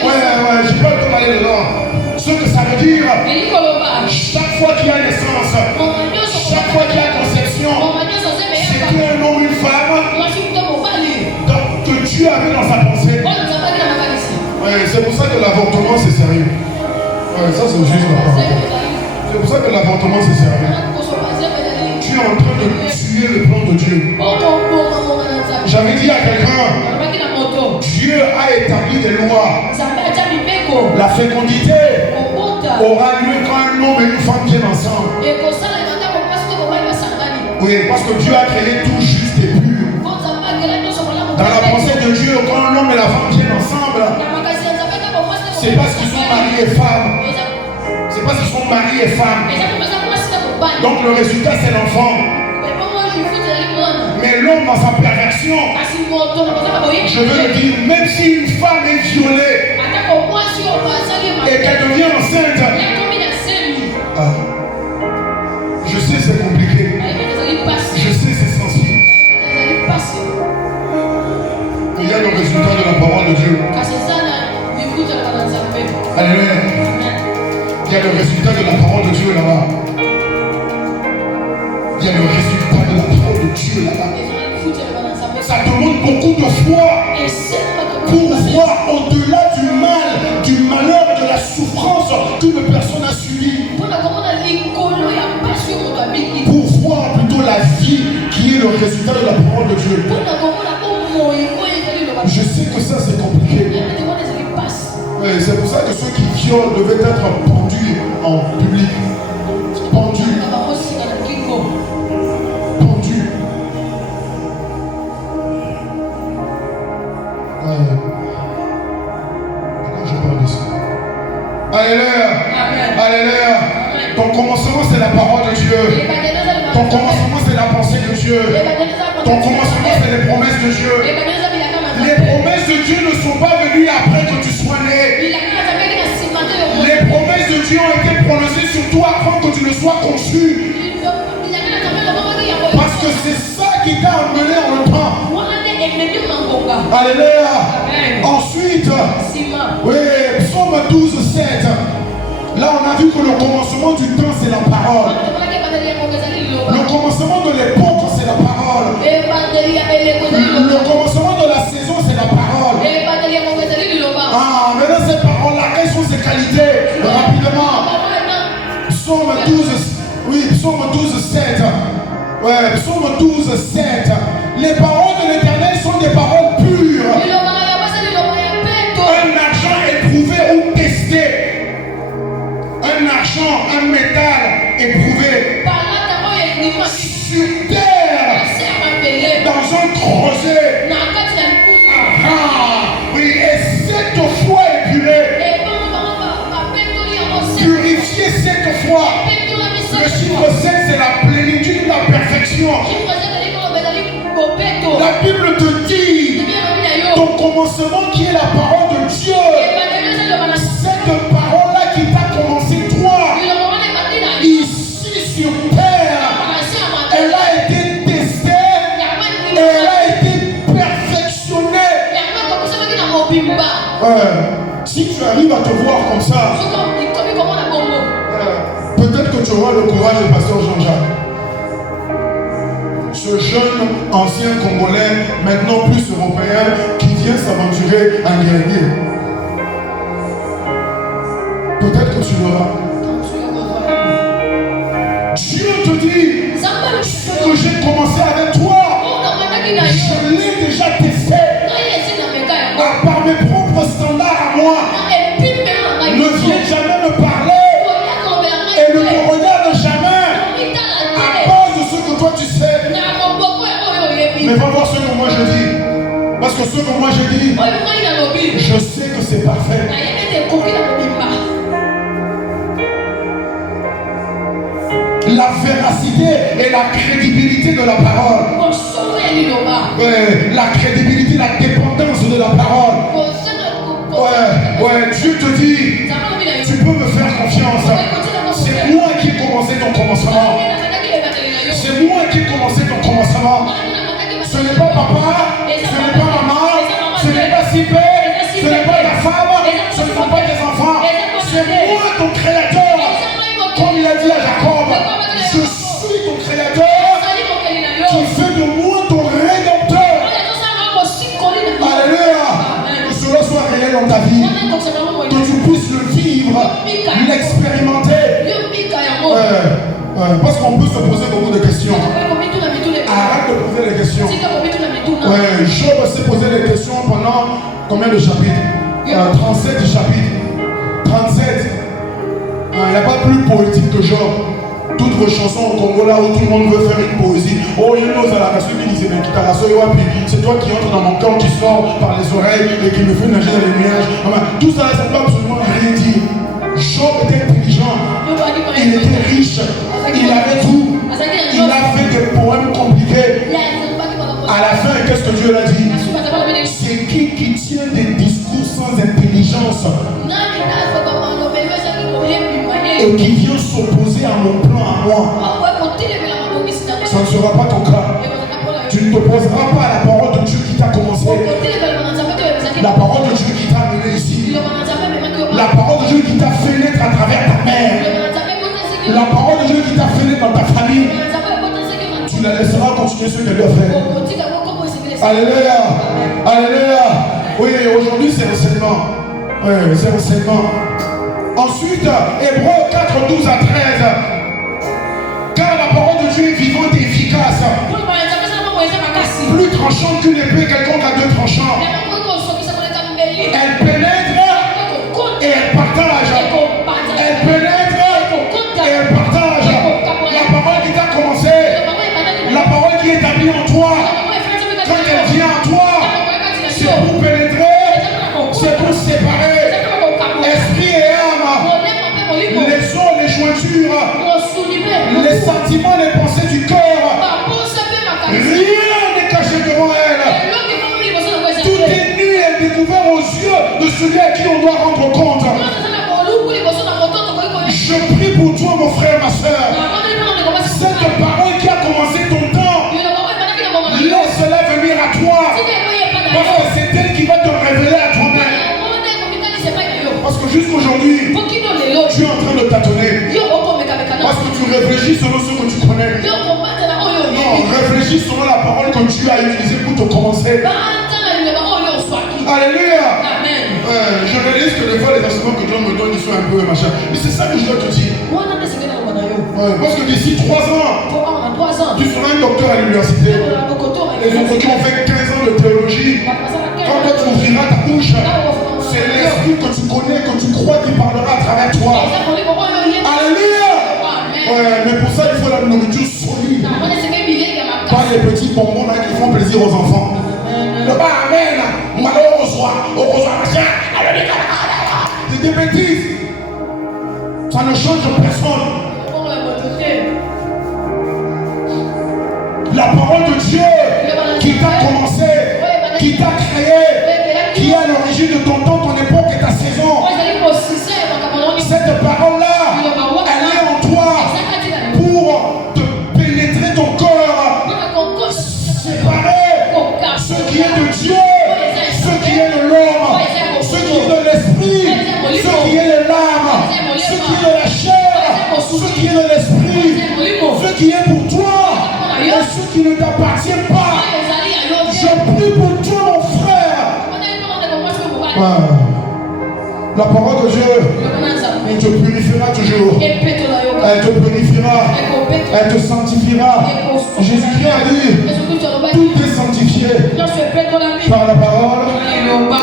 Ouais, j'ai pas le temps d'aller dedans. Ce que ça veut dire, chaque fois qu'il y a naissance, chaque fois qu'il y a conception, c'est qu'il y a un homme, une femme, donc que Dieu avait dans sa pensée. Ouais, c'est pour ça que l'avortement c'est sérieux. Ouais, ça c'est juste la parole. C'est pour ça que l'avortement c'est sérieux. Tu es en train de tuer le plan de Dieu. J'avais dit à quelqu'un, Dieu a établi des lois. La fécondité aura lieu quand un homme et une femme viennent ensemble. Oui, parce que Dieu a créé tout juste et pur. Dans la pensée de Dieu, quand l'homme et la femme viennent ensemble, c'est parce qu'ils sont mari et femme. C'est parce qu'ils sont mari et femme. Donc le résultat c'est l'enfant. Mais l'homme dans sa perversion, je veux le dire, même si une femme est violée et qu'elle devient enceinte, je sais c'est compliqué. Je sais c'est sensible. Il y a le résultat de la parole de Dieu. Alléluia. Il y a le résultat de la parole de Dieu là-bas. Il y a le résultat de la parole de Dieu là-bas. Ça demande beaucoup de foi pour voir au-delà du mal, du malheur, de la souffrance qu'une personne a subie. Pour voir plutôt la vie qui est le résultat de la parole de Dieu. Je sais que ça c'est compliqué. Ouais, c'est pour ça que ceux qui violent devaient être pendus en public. Pendus. Pendus. Pourquoi je parle de ça? Alléluia. Alléluia. Ton commencement c'est la parole de Dieu. Ton commencement c'est la pensée de Dieu. Ton commencement c'est les promesses de Dieu. Les promesses de Dieu ne sont pas venues après que tu sois né. Les que c'est ça qui t'a amené en le temps. Alléluia. Ensuite, oui, Psaume 12, 7. Là, on a vu que le commencement du temps, c'est la parole. Le commencement de l'époque, c'est la parole. Le commencement de la saison, c'est la parole. Ah, maintenant, ces paroles-là, quelles sont ses qualités? Rapidement. Psaume 12, oui, Psaume 12, 7. Ouais, Psaume 12, 7. Les paroles de l'Éternel sont des paroles pures. Un argent éprouvé ou testé. Un argent, un métal éprouvé. Sur terre. Dans un creuset. Oui, et cette foi épurée. Purifier cette foi. Le chiffre 7, c'est la plénitude de la perfection. La Bible te dit ton commencement qui est la parole de Dieu. Cette parole-là qui t'a commencé toi, ici sur terre, elle a été testée et elle a été perfectionnée. Si tu arrives à te voir comme ça, peut-être que tu auras le courage de pasteur Jean-Jacques. Ce jeune ancien Congolais, maintenant plus européen, qui vient s'aventurer à guerrier. Peut-être que tu l'auras. Dieu te dit, ce que j'ai commencé avec toi, je l'ai déjà testé. Par mes propres standards à moi. Ne viens jamais me parler et ne me regarde jamais à cause de ce que toi tu sais. Mais va voir ce que moi je dis. Parce que ce que moi j'ai dit, je sais que c'est parfait. La véracité et la crédibilité de la parole. La crédibilité, la dépendance de la parole. Dieu te dit, tu peux me faire confiance. C'est moi qui ai commencé ton commencement. C'est moi qui ai commencé ton commencement. Ce n'est pas papa, ce n'est pas maman, ce n'est pas si père, ce n'est pas ta femme, ce ne sont pas tes enfants. C'est moi ton créateur. Comme il a dit à Jacob, je suis ton créateur qui fait de moi ton rédempteur. Alléluia. Que cela soit réel dans ta vie. Que tu puisses le vivre, l'expérimenter. Parce qu'on peut se poser beaucoup de questions. Arrête de poser les questions. Job s'est posé les questions pendant combien de chapitres? 37 chapitres. 37. Il n'y a pas plus poétique que Job. Toutes vos chansons au Congo là où tout le monde veut faire une poésie. Oh, il y a une à la qui disait, c'est toi qui entre dans mon cœur, qui sort par les oreilles et qui me fait nager dans les nuages. Tout ça, ça ne peut absolument rien dire. Job était intelligent, il était riche, il avait tout. Il a fait des poèmes compliqués. À la fin, qu'est-ce que Dieu l'a dit? C'est qui tient des discours sans intelligence et qui vient s'opposer à mon plan à moi. Ça ne sera pas ton cas. Tu ne t'opposeras pas à la parole de Dieu qui t'a commencé. La parole de Dieu qui t'a amené ici. La parole de Dieu qui t'a fait naître à travers ta mère. La parole de Dieu qui t'a fait naître dans ta famille. Tu la laisseras continuer ce qu'elle doit faire. Alléluia. Alléluia. Oui, aujourd'hui c'est l'enseignement. Oui, c'est l'enseignement. Ensuite, Hébreux 4, 12 à 13. Car la parole de Dieu est vivante et efficace. Plus tranchante qu'une épée quelconque à deux tranchants. Elle pénètre et elle partage. Elle pénètre et elle partage. La parole qui t'a commencé, la parole qui est établie en toi, quand elle vient en toi, c'est pour pénétrer, c'est pour séparer esprit et âme, les os, les jointures, les sentiments, les pensées du cœur. Rien n'est caché devant elle. Tout est nu et découvert aux yeux de celui à qui on doit rendre compte. Je prie pour toi, mon frère, ma soeur. Cette parole qui a commencé ton temps, qu'aujourd'hui, tu es en train de tâtonner, parce que tu réfléchis selon ce que tu connais. Non, réfléchis selon la parole que Dieu a utilisée pour te commencer. Alléluia. Je réalise que des fois les enseignements que Dieu me donne, ils sont un peu machin. Mais c'est ça que je dois te dire. Parce que d'ici 3 ans, tu seras un docteur à l'université. Les autres qui ont fait 15 ans de théologie, quand toi tu ouvriras ta bouche, c'est l'esprit que tu connais, que tu crois qui parlera à travers toi. Alléluia. Mais pour ça, il faut la nourriture solide. Pas les petits bonbons là qui font plaisir aux enfants. Le bas, amen. Au revoir, machin. C'est des bêtises. Ça ne change personne. La parole de Dieu qui t'a commencé, qui t'a créé, qui est à l'origine de ton temps, ton époque et ta saison. Cette parole-là, elle est en toi pour te pénétrer ton corps, séparer ce qui est de Dieu, ce qui est de l'homme, ce qui est de l'esprit, ce qui est de l'âme, ce qui est de la chair, ce qui est de l'esprit, ce qui est pour toi et ce qui ne t'appartient pas. Je prie pour toi, mon frère. La parole de Dieu te purifiera toujours. Elle te purifiera. Elle te sanctifiera. Jésus-Christ a dit, tout est sanctifié par la parole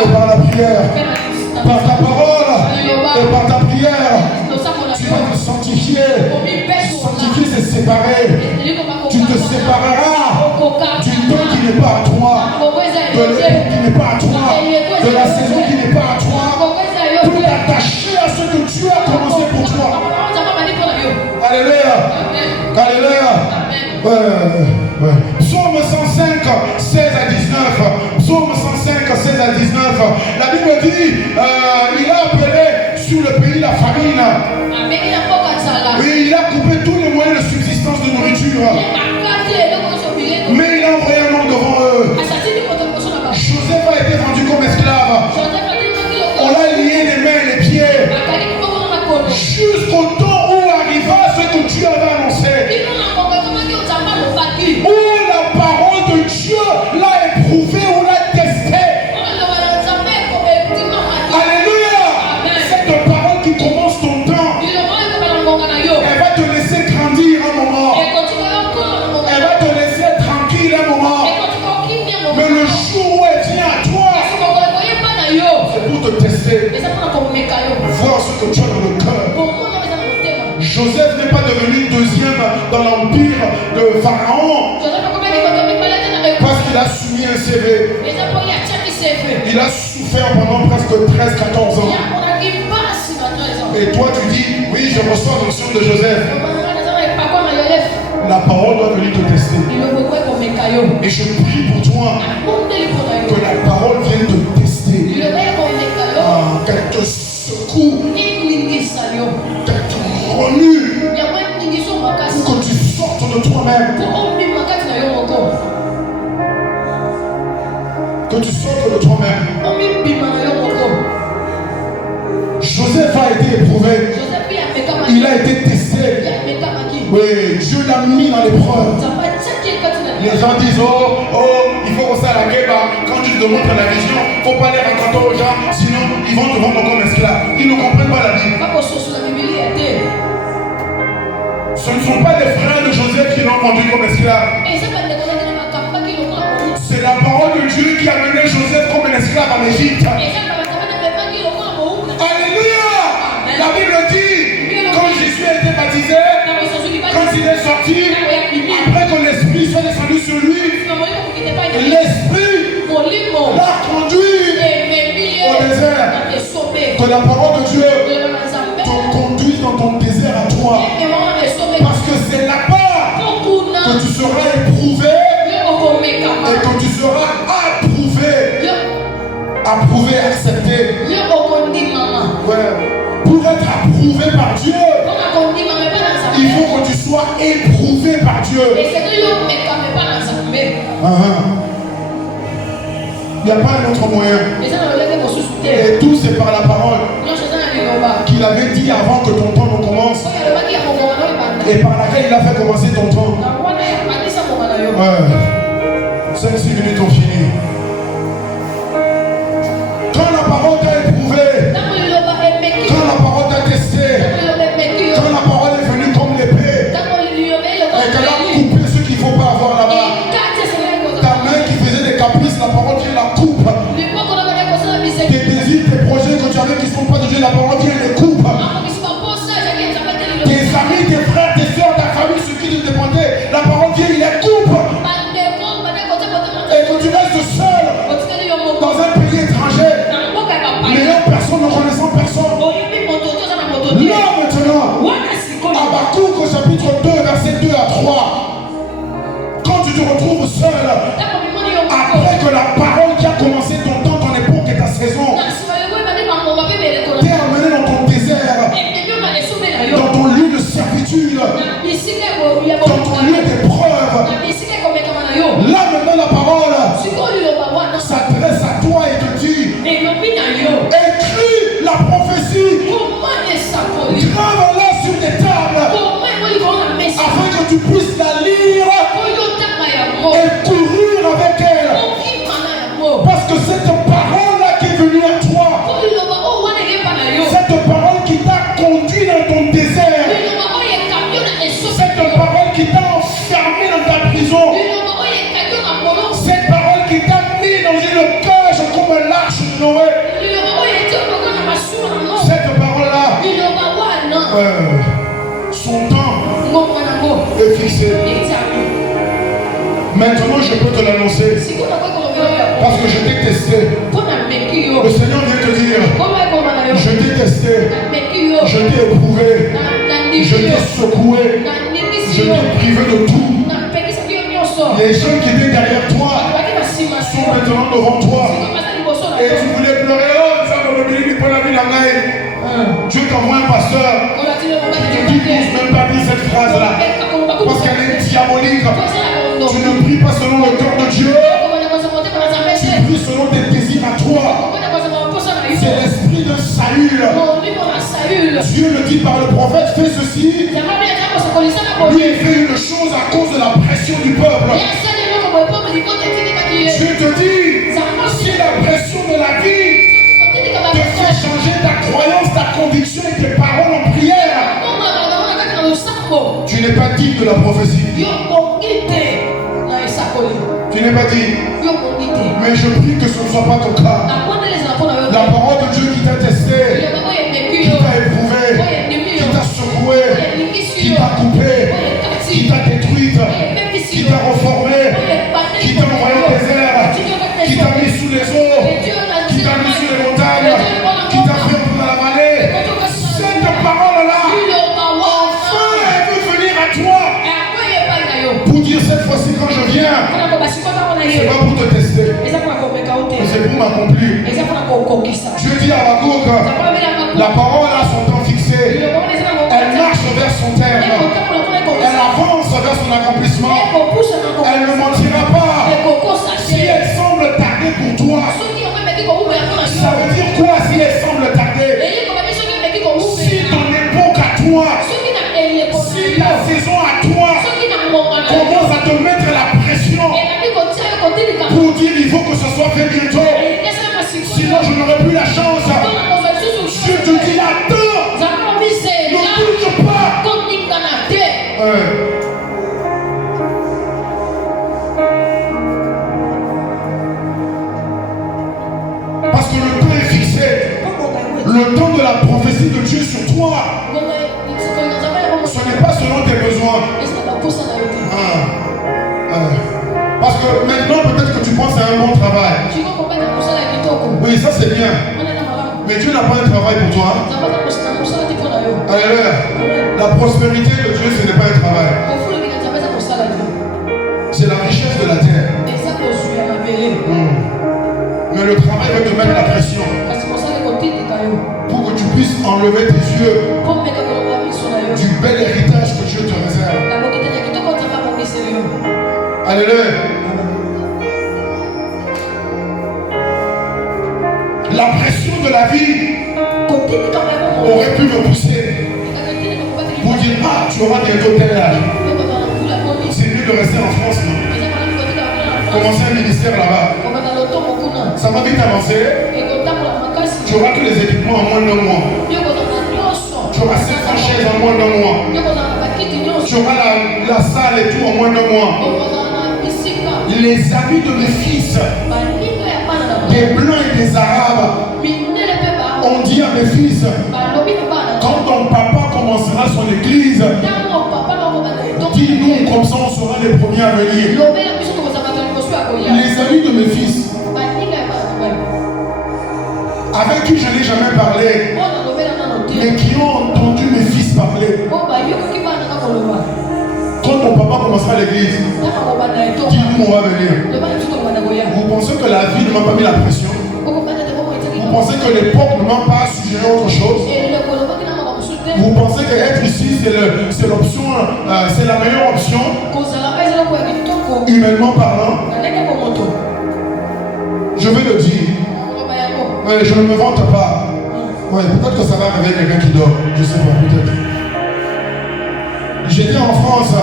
et par la prière. Par ta parole et par ta prière, tu vas te sanctifier. Sanctifier, c'est séparer. Tu te sépareras du temps qui n'est pas à toi, de l'époque qui n'est pas à toi, de la saison qui n'est pas à toi, pour t'attacher à ce que Dieu a commencé pour toi. Alléluia. Alléluia. Psaume 105, 16 à 19. Psaume 105, 16 à 19. La Bible dit, il a appelé sur le pays la famine. Oui, il a coupé tous les moyens de subsistance de nourriture. Mais il a envoyé un homme devant eux. Joseph a été vendu comme esclave. On l'a lié les mains et les pieds. Jusqu'au temps où arriva ce que Dieu avait annoncé. Où la parole de Dieu l'a éprouvé ou l'a testé. Alléluia. Cette parole qui commence ton temps, elle va te laisser grandir un moment. Elle va te laisser tranquille un moment. Mais le jour où elle vient à toi, c'est pour te tester. Voir ce que tu as dans le cœur. Joseph n'est pas devenu deuxième dans l'empire de Pharaon parce qu'il a soumis un CV. Il a souffert pendant presque 13-14 ans. Et toi tu dis, oui, je reçois l'onction de Joseph. La parole doit venir te tester. Et je prie pour toi que la parole vienne te tester. Qu'elle te secoue, qu'elle te remue, pour que tu sortes de toi-même. Que tu sortes de toi-même. Joseph a été éprouvé. Il a été testé. Oui, Dieu l'a mis dans l'épreuve. Les gens disent, il faut qu'on à la guerre. Quand tu te montres la vision, il ne faut pas les raconter aux gens, sinon ils vont te vendre comme esclave. Ils ne comprennent pas la Bible. Ce ne sont pas les frères de Joseph qui l'ont vendu comme esclave. C'est la parole de Dieu qui a mené Joseph comme un esclave en Égypte. Alléluia. La Bible dit, quand Jésus a été baptisé, quand il est sorti, après que l'Esprit soit descendu sur lui, l'Esprit l'a conduit au désert. Que la parole de Dieu te conduise dans ton désert à toi. Parce que c'est là-bas que tu seras éprouvé et que tu seras approuvé. Approuvé, accepté. Ouais. Pour être approuvé par Dieu, il faut que tu sois éprouvé par Dieu. Il n'y a pas un autre moyen. Et tout c'est par la parole. qu'il avait dit avant que ton temps ne commence et par laquelle il a fait commencer ton temps. 5-6 minutes ont fini. Quand la parole t'a éprouvé, quand la parole t'a testé, quand la parole est venue comme l'épée et qu'elle a coupé ce qu'il ne faut pas avoir là-bas, ta main qui faisait des caprices, la parole vient la coupe. Tes désirs, tes projets que tu avais qui ne sont pas de Dieu, la parole vient les coupe. Tes amis, tes frères, tes soeurs, ta famille, ceux qui te dépendaient, la parole vient, il les coupe. Et que tu restes seul dans un pays étranger, n'ayant personne, ne connaissant personne. Là maintenant, Habakkuk au chapitre 2, verset 2 à 3. Quand tu te retrouves seul, après que la parole qui a commencé ton temps, ton époque et ta saison, t'es amené dans ton désert, dans ton lieu de servitude, dans ton lieu d'épreuve. Là maintenant la parole s'adresse à toi et te dit: écris la prophétie, grave-la sur tes tables, afin que tu puisses la lire et courir avec elle. Parce que cette parole-là qui est venue à toi, cette parole qui t'a conduit dans ton désert, cette parole qui t'a enfermé dans ta prison, cette parole qui t'a mis dans une cage comme l'arche de Noé, cette parole-là, son temps est fixé. Maintenant je peux te l'annoncer parce que je t'ai testé. Le Seigneur vient te dire: je t'ai testé, je t'ai éprouvé, je t'ai secoué, je t'ai privé de tout. Les gens qui étaient derrière toi sont maintenant devant toi. Et tu voulais pleurer: oh, ça va me bénir pour la vie de la main. Dieu t'envoie un pasteur qui te dit: n'ose même pas dire cette phrase-là parce qu'elle est diabolique. Tu ne pries pas selon le cœur de Dieu, tu pries selon tes désirs à toi. C'est l'esprit de Saül. Dieu le dit par le prophète: fais ceci. Lui, il fait une chose à cause de la pression du peuple. Dieu te dit: si la pression de la vie te fait changer ta croyance, ta conviction et tes paroles en prière, tu n'es pas digne de la prophétie. Tu n'es pas digne. Mais je prie que ce ne soit pas ton cas. La parole de Dieu qui t'a testé, qui t'a éprouvé, qui t'a secoué, qui t'a coupé, qui t'a détruite, qui t'a reformé, qui t'a envoyé au désert, qui t'a mis sous les eaux, qui t'a mis sous les montagnes, qui t'a fait dans la vallée. Cette parole-là, enfin, elle veut venir à toi pour dire: cette fois-ci, quand je viens, c'est pas pour te tester, mais c'est pour m'accomplir. Dieu dit à Habakkuk: la parole a son temps fixé, elle marche vers son terme, elle avance vers son accomplissement, elle ne mentira pas. Si elle semble tarder pour toi, ça veut dire quoi si elle semble tarder? Si ton époque à toi, si ta saison à toi commence à te mettre la pression pour dire: il faut que ce soit fait bientôt, sinon je n'aurai plus la chance, je te dis: attends, ne bouge pas. Parce que le temps est fixé, le temps de la prophétie de Dieu sur toi, ce n'est pas selon tes besoins. Parce que maintenant peut-être que tu penses à un bon travail. Oui, ça c'est bien. Mais Dieu n'a pas un travail pour toi. Alléluia. La prospérité de Dieu, ce n'est pas un travail. C'est la richesse de la terre. Mais le travail va te mettre la pression pour que tu puisses enlever tes yeux du bel héritage que Dieu te réserve. Alléluia. La pression de la vie aurait pu me Tu auras bientôt tel âge. C'est mieux de rester en France, non? Commencer un ministère là-bas. Ça va vite avancer. Tu auras tous les équipements en moins d'un mois. Tu auras 700 chaises en moins d'un mois. Tu auras la salle et tout en moins d'un mois. Les amis de mes fils, des blancs et des arabes, ont dit à mes fils, quand ton papa commencera son église, dis-nous, comme ça on sera les premiers à venir. Les amis de mes fils, avec qui je n'ai jamais parlé, mais qui ont entendu mes fils parler. Quand ton papa commencera à l'église, dis-nous, on va venir. Vous pensez que la vie ne m'a pas mis la pression? Vous pensez que l'époque ne m'a pas suggéré autre chose? Vous pensez qu'être ici, c'est l'option, c'est la meilleure option, humainement parlant? Je vais le dire. Ouais, je ne me vante pas. Ouais, peut-être que ça va réveiller quelqu'un qui dort. Je sais pas, peut-être. J'étais en France.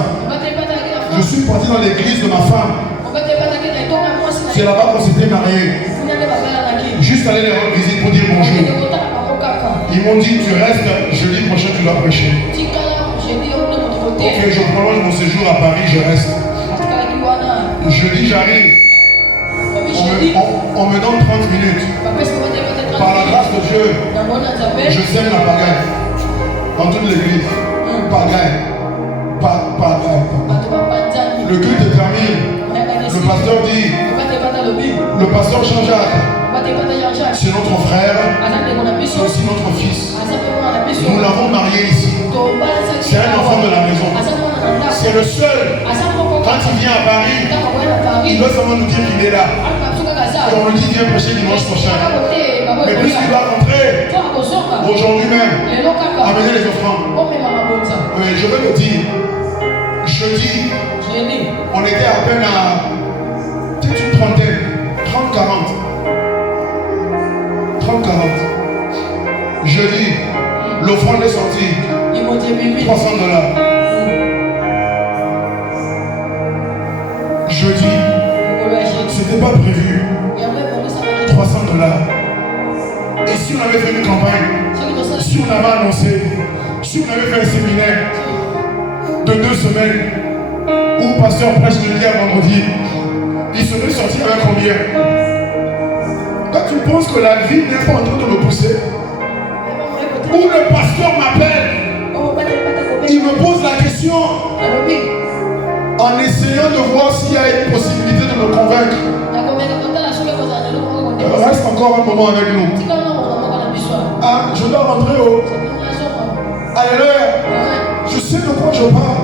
Je suis parti dans l'église de ma femme. C'est là-bas qu'on s'était mariés. Juste aller les rendre visite pour dire bonjour. Ils m'ont dit, tu restes, jeudi prochain tu vas prêcher. Ok, je prolonge mon séjour à Paris, je reste. Jeudi j'arrive. On me donne 30 minutes. Par la grâce de Dieu, je sème la pagaille. Dans toute l'église. Pagaille. Pagaille. Le culte est terminé. Le pasteur dit, le pasteur Jean-Jacques, c'est notre frère, c'est aussi notre fils. Nous l'avons marié ici. C'est un enfant de la maison. C'est le seul. Quand il vient à Paris, il doit seulement nous dire qu'il est là. Et on lui dit viens prêcher dimanche prochain. Mais puisqu'il va rentrer aujourd'hui même, amener les offrandes. Oui, je vais le dire. Jeudi, on était à peine à peut-être une trentaine, 30-40. 30-40. Jeudi, l'offrande est sortie. $300. Jeudi, c'était pas prévu. $300. Et si on avait fait une campagne, si on avait annoncé, si on avait fait un séminaire de 2 semaines où pasteur prêche le lundi à vendredi, il serait sorti avec combien? Quand tu penses que la vie n'est pas en train de me pousser, où le pasteur m'appelle, il me pose la question en essayant de voir s'il y a une possibilité de me convaincre. Reste encore un moment avec nous. Ah, je dois rentrer au... Alléluia. Je sais de quoi je parle.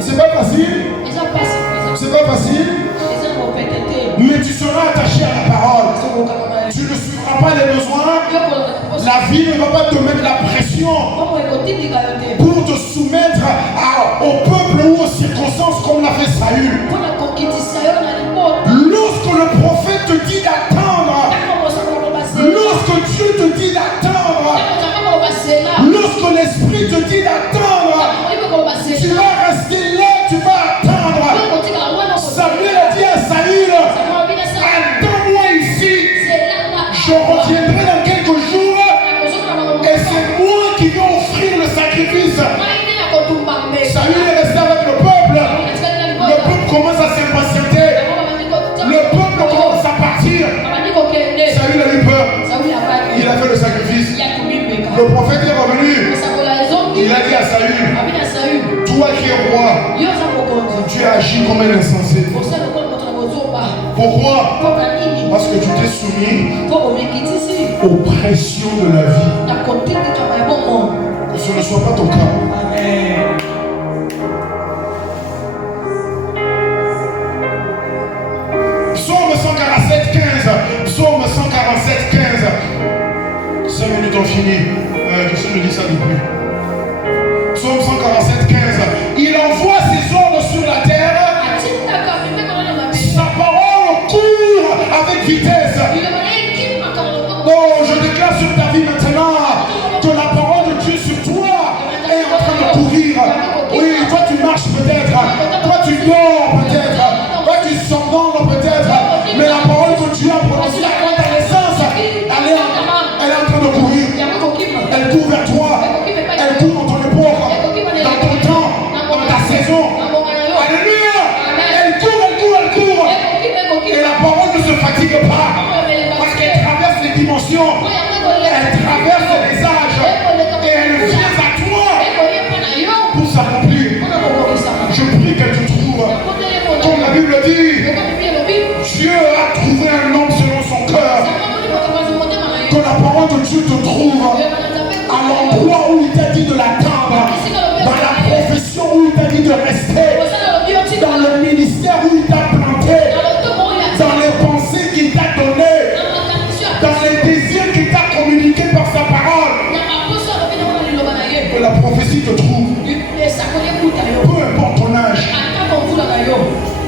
C'est pas facile. C'est pas facile. Mais tu seras attaché à la parole. Tu ne suivras pas les besoins. La vie ne va pas te mettre la pression pour te soumettre au peuple ou aux circonstances comme l'a fait Saül. Lorsque le prophète te dit d'attendre, lorsque Dieu te dit d'attendre, lorsque l'Esprit te dit d'attendre, tu vas rester là, tu vas attendre. Samuel a dit à Saül, attends-moi ici, je reviendrai dans quelques jours et c'est moi qui vais offrir le sacrifice. Saül est resté avec le peuple commence à s'impatienter, le peuple commence à partir. Saül a eu peur, il a fait le sacrifice. Le prophète est revenu, il a dit à Saül, toi qui es roi, tu as agi comme un insensé. Pourquoi? Parce que tu t'es soumis aux pressions de la vie. Que ce ne soit pas ton cas. Amen. Psaume 147, 15. Psaume 147, 15. 5 minutes ont fini. Je sais, je dis ça depuis. Psaume 147, 15. Il envoie ses ordres sur la terre. Sa parole court avec vitesse. Oh, je déclare sur ta vie maintenant que la parole de Dieu sur toi est en train de tu dors peut-être. Tu somnambules peut-être. Mais la parole que tu as prononcée avant ta naissance, elle est en train de courir. Elle court vers toi. Elle court dans ton époque, dans ton temps, dans ta saison. Alléluia. Elle court. Et la parole ne se fatigue pas. Parce qu'elle traverse les dimensions. Elle traverse les âges. Et elle vient à toi pour s'accomplir. Je prie qu'elle te trouve. Comme la Bible dit, Dieu a trouvé un homme selon son cœur. Que la parole de Dieu te trouve à l'endroit où il t'a dit de l'attendre, dans la profession où il t'a dit de rester, dans le ministère où il t'a planté, dans les pensées qu'il t'a données, dans les désirs qu'il t'a communiqués par sa parole. Que la prophétie te trouve. Peu importe ton âge.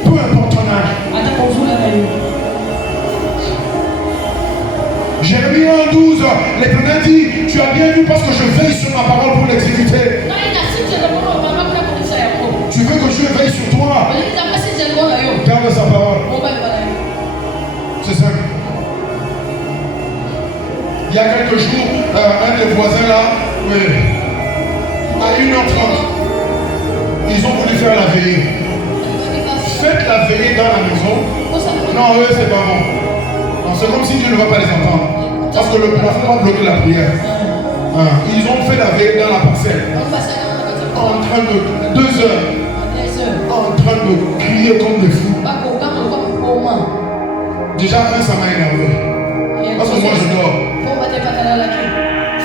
Peu importe ton âge. Jérémie 1:12, l'Éternel dit, tu as bien vu parce que je veille sur ma parole pour l'exécuter. Tu veux que Dieu veille sur toi? Garde sa parole. C'est simple. Il y a quelques jours, un des voisins là, à 1h30, ils ont voulu faire la veillée. Faites la veillée dans la maison. Non, eux, c'est pas bon. C'est comme si Dieu ne va pas les entendre. Parce que le plafond va bloquer la prière. Ils ont fait la veille dans la parcelle. En train de 2 heures. En train de crier comme des fous. Déjà, ça m'a énervé. Parce que moi, je dors.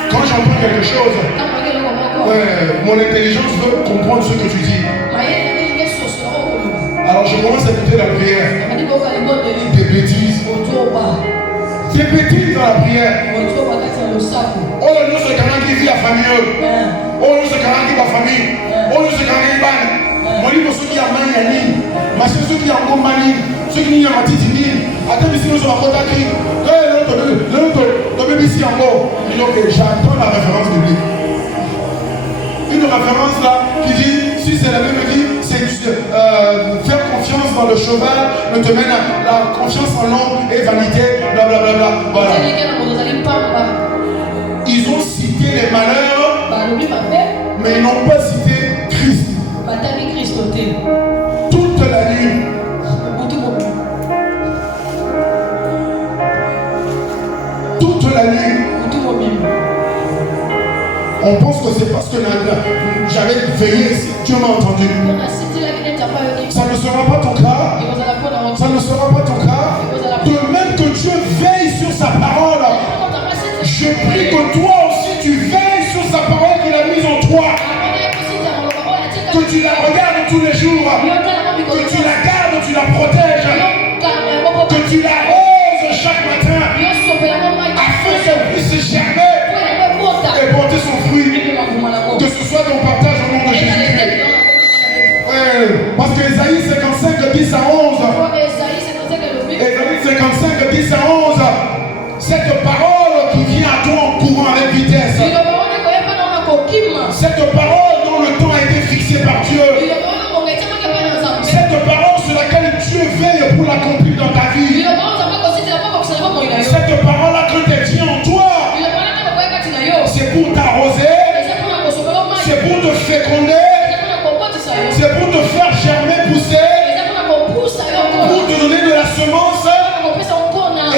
Quand j'entends quelque chose, mon intelligence veut comprendre ce que tu dis. Alors je commence à écouter la prière. Des bêtises. Des bêtises dans la prière. Oh, nous c'est quelqu'un qui vit à famille. Oh, nous c'est quelqu'un qui va famille. Oh, nous c'est quelqu'un qui va. Moi, je suis ceux qui ont mani. Mais c'est ceux qui ont mani. Ceux qui ont matitini. Attends, ici nous sommes à côté qui. Le bébé ici en haut. J'attends la référence biblique. Une référence là qui dit, si c'est la même qui c'est faire confiance dans le cheval ne te mène à la confiance en l'homme et vanité, blablabla. Voilà. Ils ont cité les malheurs, mais ils n'ont pas cité Christ. Toute la nuit. Toute la nuit. On pense que c'est parce que j'avais veillé, Dieu m'a entendu. Ça ne sera pas ton cas. Ça ne sera pas ton cas. De même que Dieu veille sur sa parole, je prie que toi aussi tu veilles sur sa parole qu'il a mise en toi. Que tu la regardes tous les jours. Que tu la gardes, tu la protèges. Que tu la roses chaque matin. Afin qu'elle puisse germer et porter son fruit. Que ce soit ton partage au nom de Jésus-Christ. Parce que Ésaïe 55, 10 à 11. Ésaïe 55, 10 à 11. Cette parole qui vient à toi en courant avec vitesse. Cette parole dont le temps a été fixé par Dieu. Cette parole sur laquelle Dieu veille pour l'accomplir dans ta vie. Cette parole-là, quand elle vient en toi, c'est pour t'arroser, c'est pour te féconder, c'est pour te faire germer, pousser, pour te donner de la semence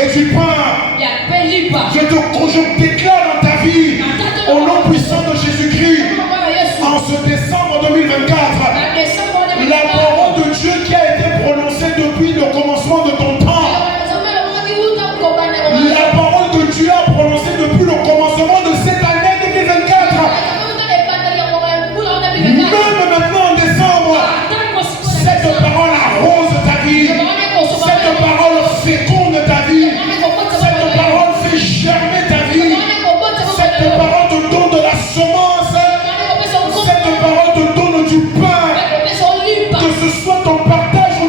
et du pain. Je déclare dans ta vie, au nom puissant de Jésus-Christ, en ce décembre 2024, la parole de Dieu qui a été prononcée depuis le commencement de ton temps, la parole que Dieu a prononcée depuis le commencement de cette année 2024, même maintenant en décembre, cette parole arrose ta vie, cette parole féconde ta vie, cette parole fait germer ta vie, cette parole te donne de la semence, cette parole te donne du pain, que ce soit ton partage ou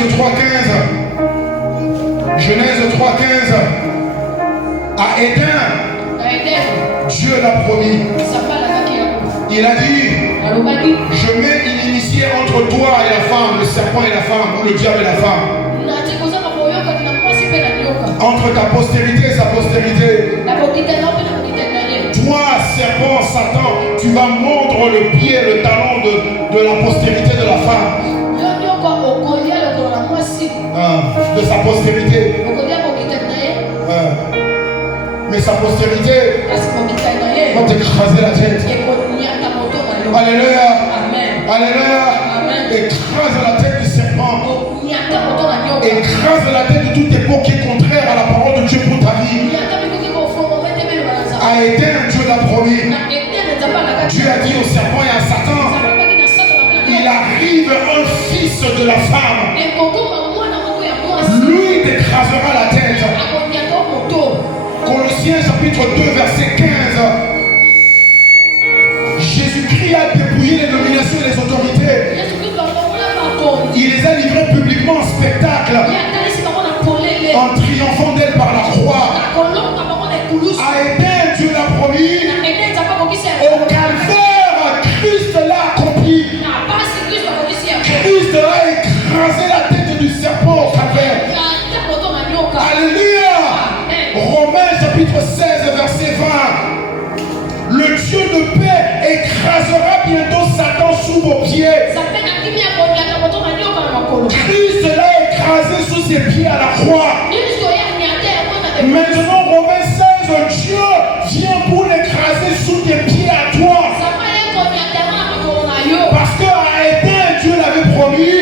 Genèse 3,15. Genèse 3,15. À Éden, Dieu l'a promis. Il a dit, je mets une inimitié entre toi et la femme, le serpent et la femme, ou le diable et la femme. Entre ta postérité et sa postérité. Toi, serpent, Satan, tu vas mordre le pied, le talon de la postérité de la femme. De sa postérité. Mais sa postérité va t'écraser la tête. Alléluia. Alléluia. Écrase la tête du serpent. Écrase la tête de toute époque qui est contraire à la parole de Dieu pour ta vie. À Éden, Dieu l'a promis. Dieu a dit au serpent et à Satan, il arrive un fils de la femme. Lui t'écrasera la tête. Colossiens chapitre 2 verset 15. Jésus-Christ a dépouillé les dominations et les autorités. Il les a livrées publiquement en spectacle, en triomphant d'elles par la croix. À Éden, Dieu l'a promis. Au calvaire, Christ l'a accompli. Christ a écrasé la tête du serpent au calvaire. Alléluia. Romains chapitre 16 verset 20. Le Dieu de paix écrasera bientôt Satan sous vos pieds. Christ l'a écrasé sous ses pieds à la croix. Maintenant Romains 16, Dieu vient pour l'écraser sous tes pieds à toi. Parce qu'à Éden, Dieu l'avait promis.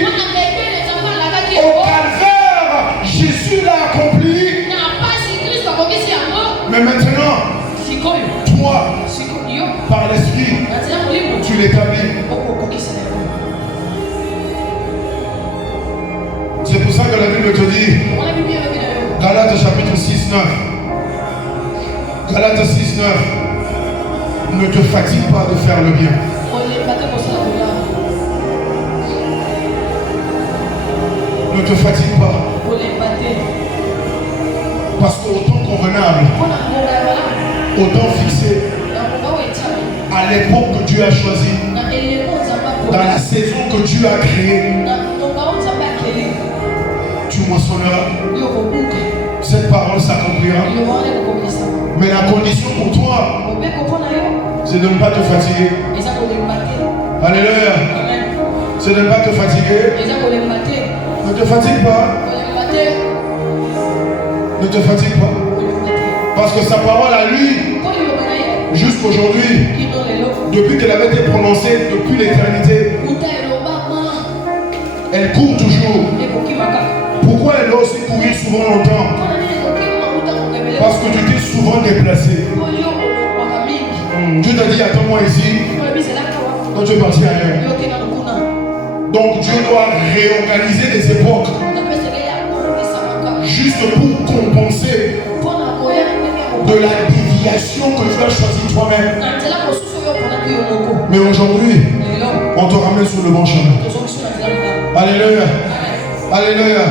Au calvaire, Jésus l'a accompli. Mais maintenant, toi, par l'esprit, tu l'établis. C'est pour ça que la Bible te dit, Galates chapitre 6, 9. Galates 6, 9. Ne te fatigue pas de faire le bien. Ne te fatigue pas. Parce qu'au temps convenable, au temps fixé, à l'époque que Dieu a choisi, dans la saison que Dieu a créée, tu moissonneras. Cette parole s'accomplira. Mais la condition pour toi, c'est de ne pas te fatiguer. Alléluia. C'est de ne pas te fatiguer. Ne te fatigue pas. Ne te fatigue pas. Parce que sa parole à lui, jusqu'aujourd'hui, depuis qu'elle avait été prononcée, depuis l'éternité, elle court toujours. Pourquoi elle doit aussi courir souvent longtemps? Parce que tu t'es souvent déplacé. Dieu t'a dit, attends-moi ici. Quand tu es parti ailleurs. Donc Dieu doit réorganiser les époques. Juste pour compenser de la déviation que tu as choisi toi-même. Mais aujourd'hui, on te ramène sur le bon chemin. Alléluia. Alléluia.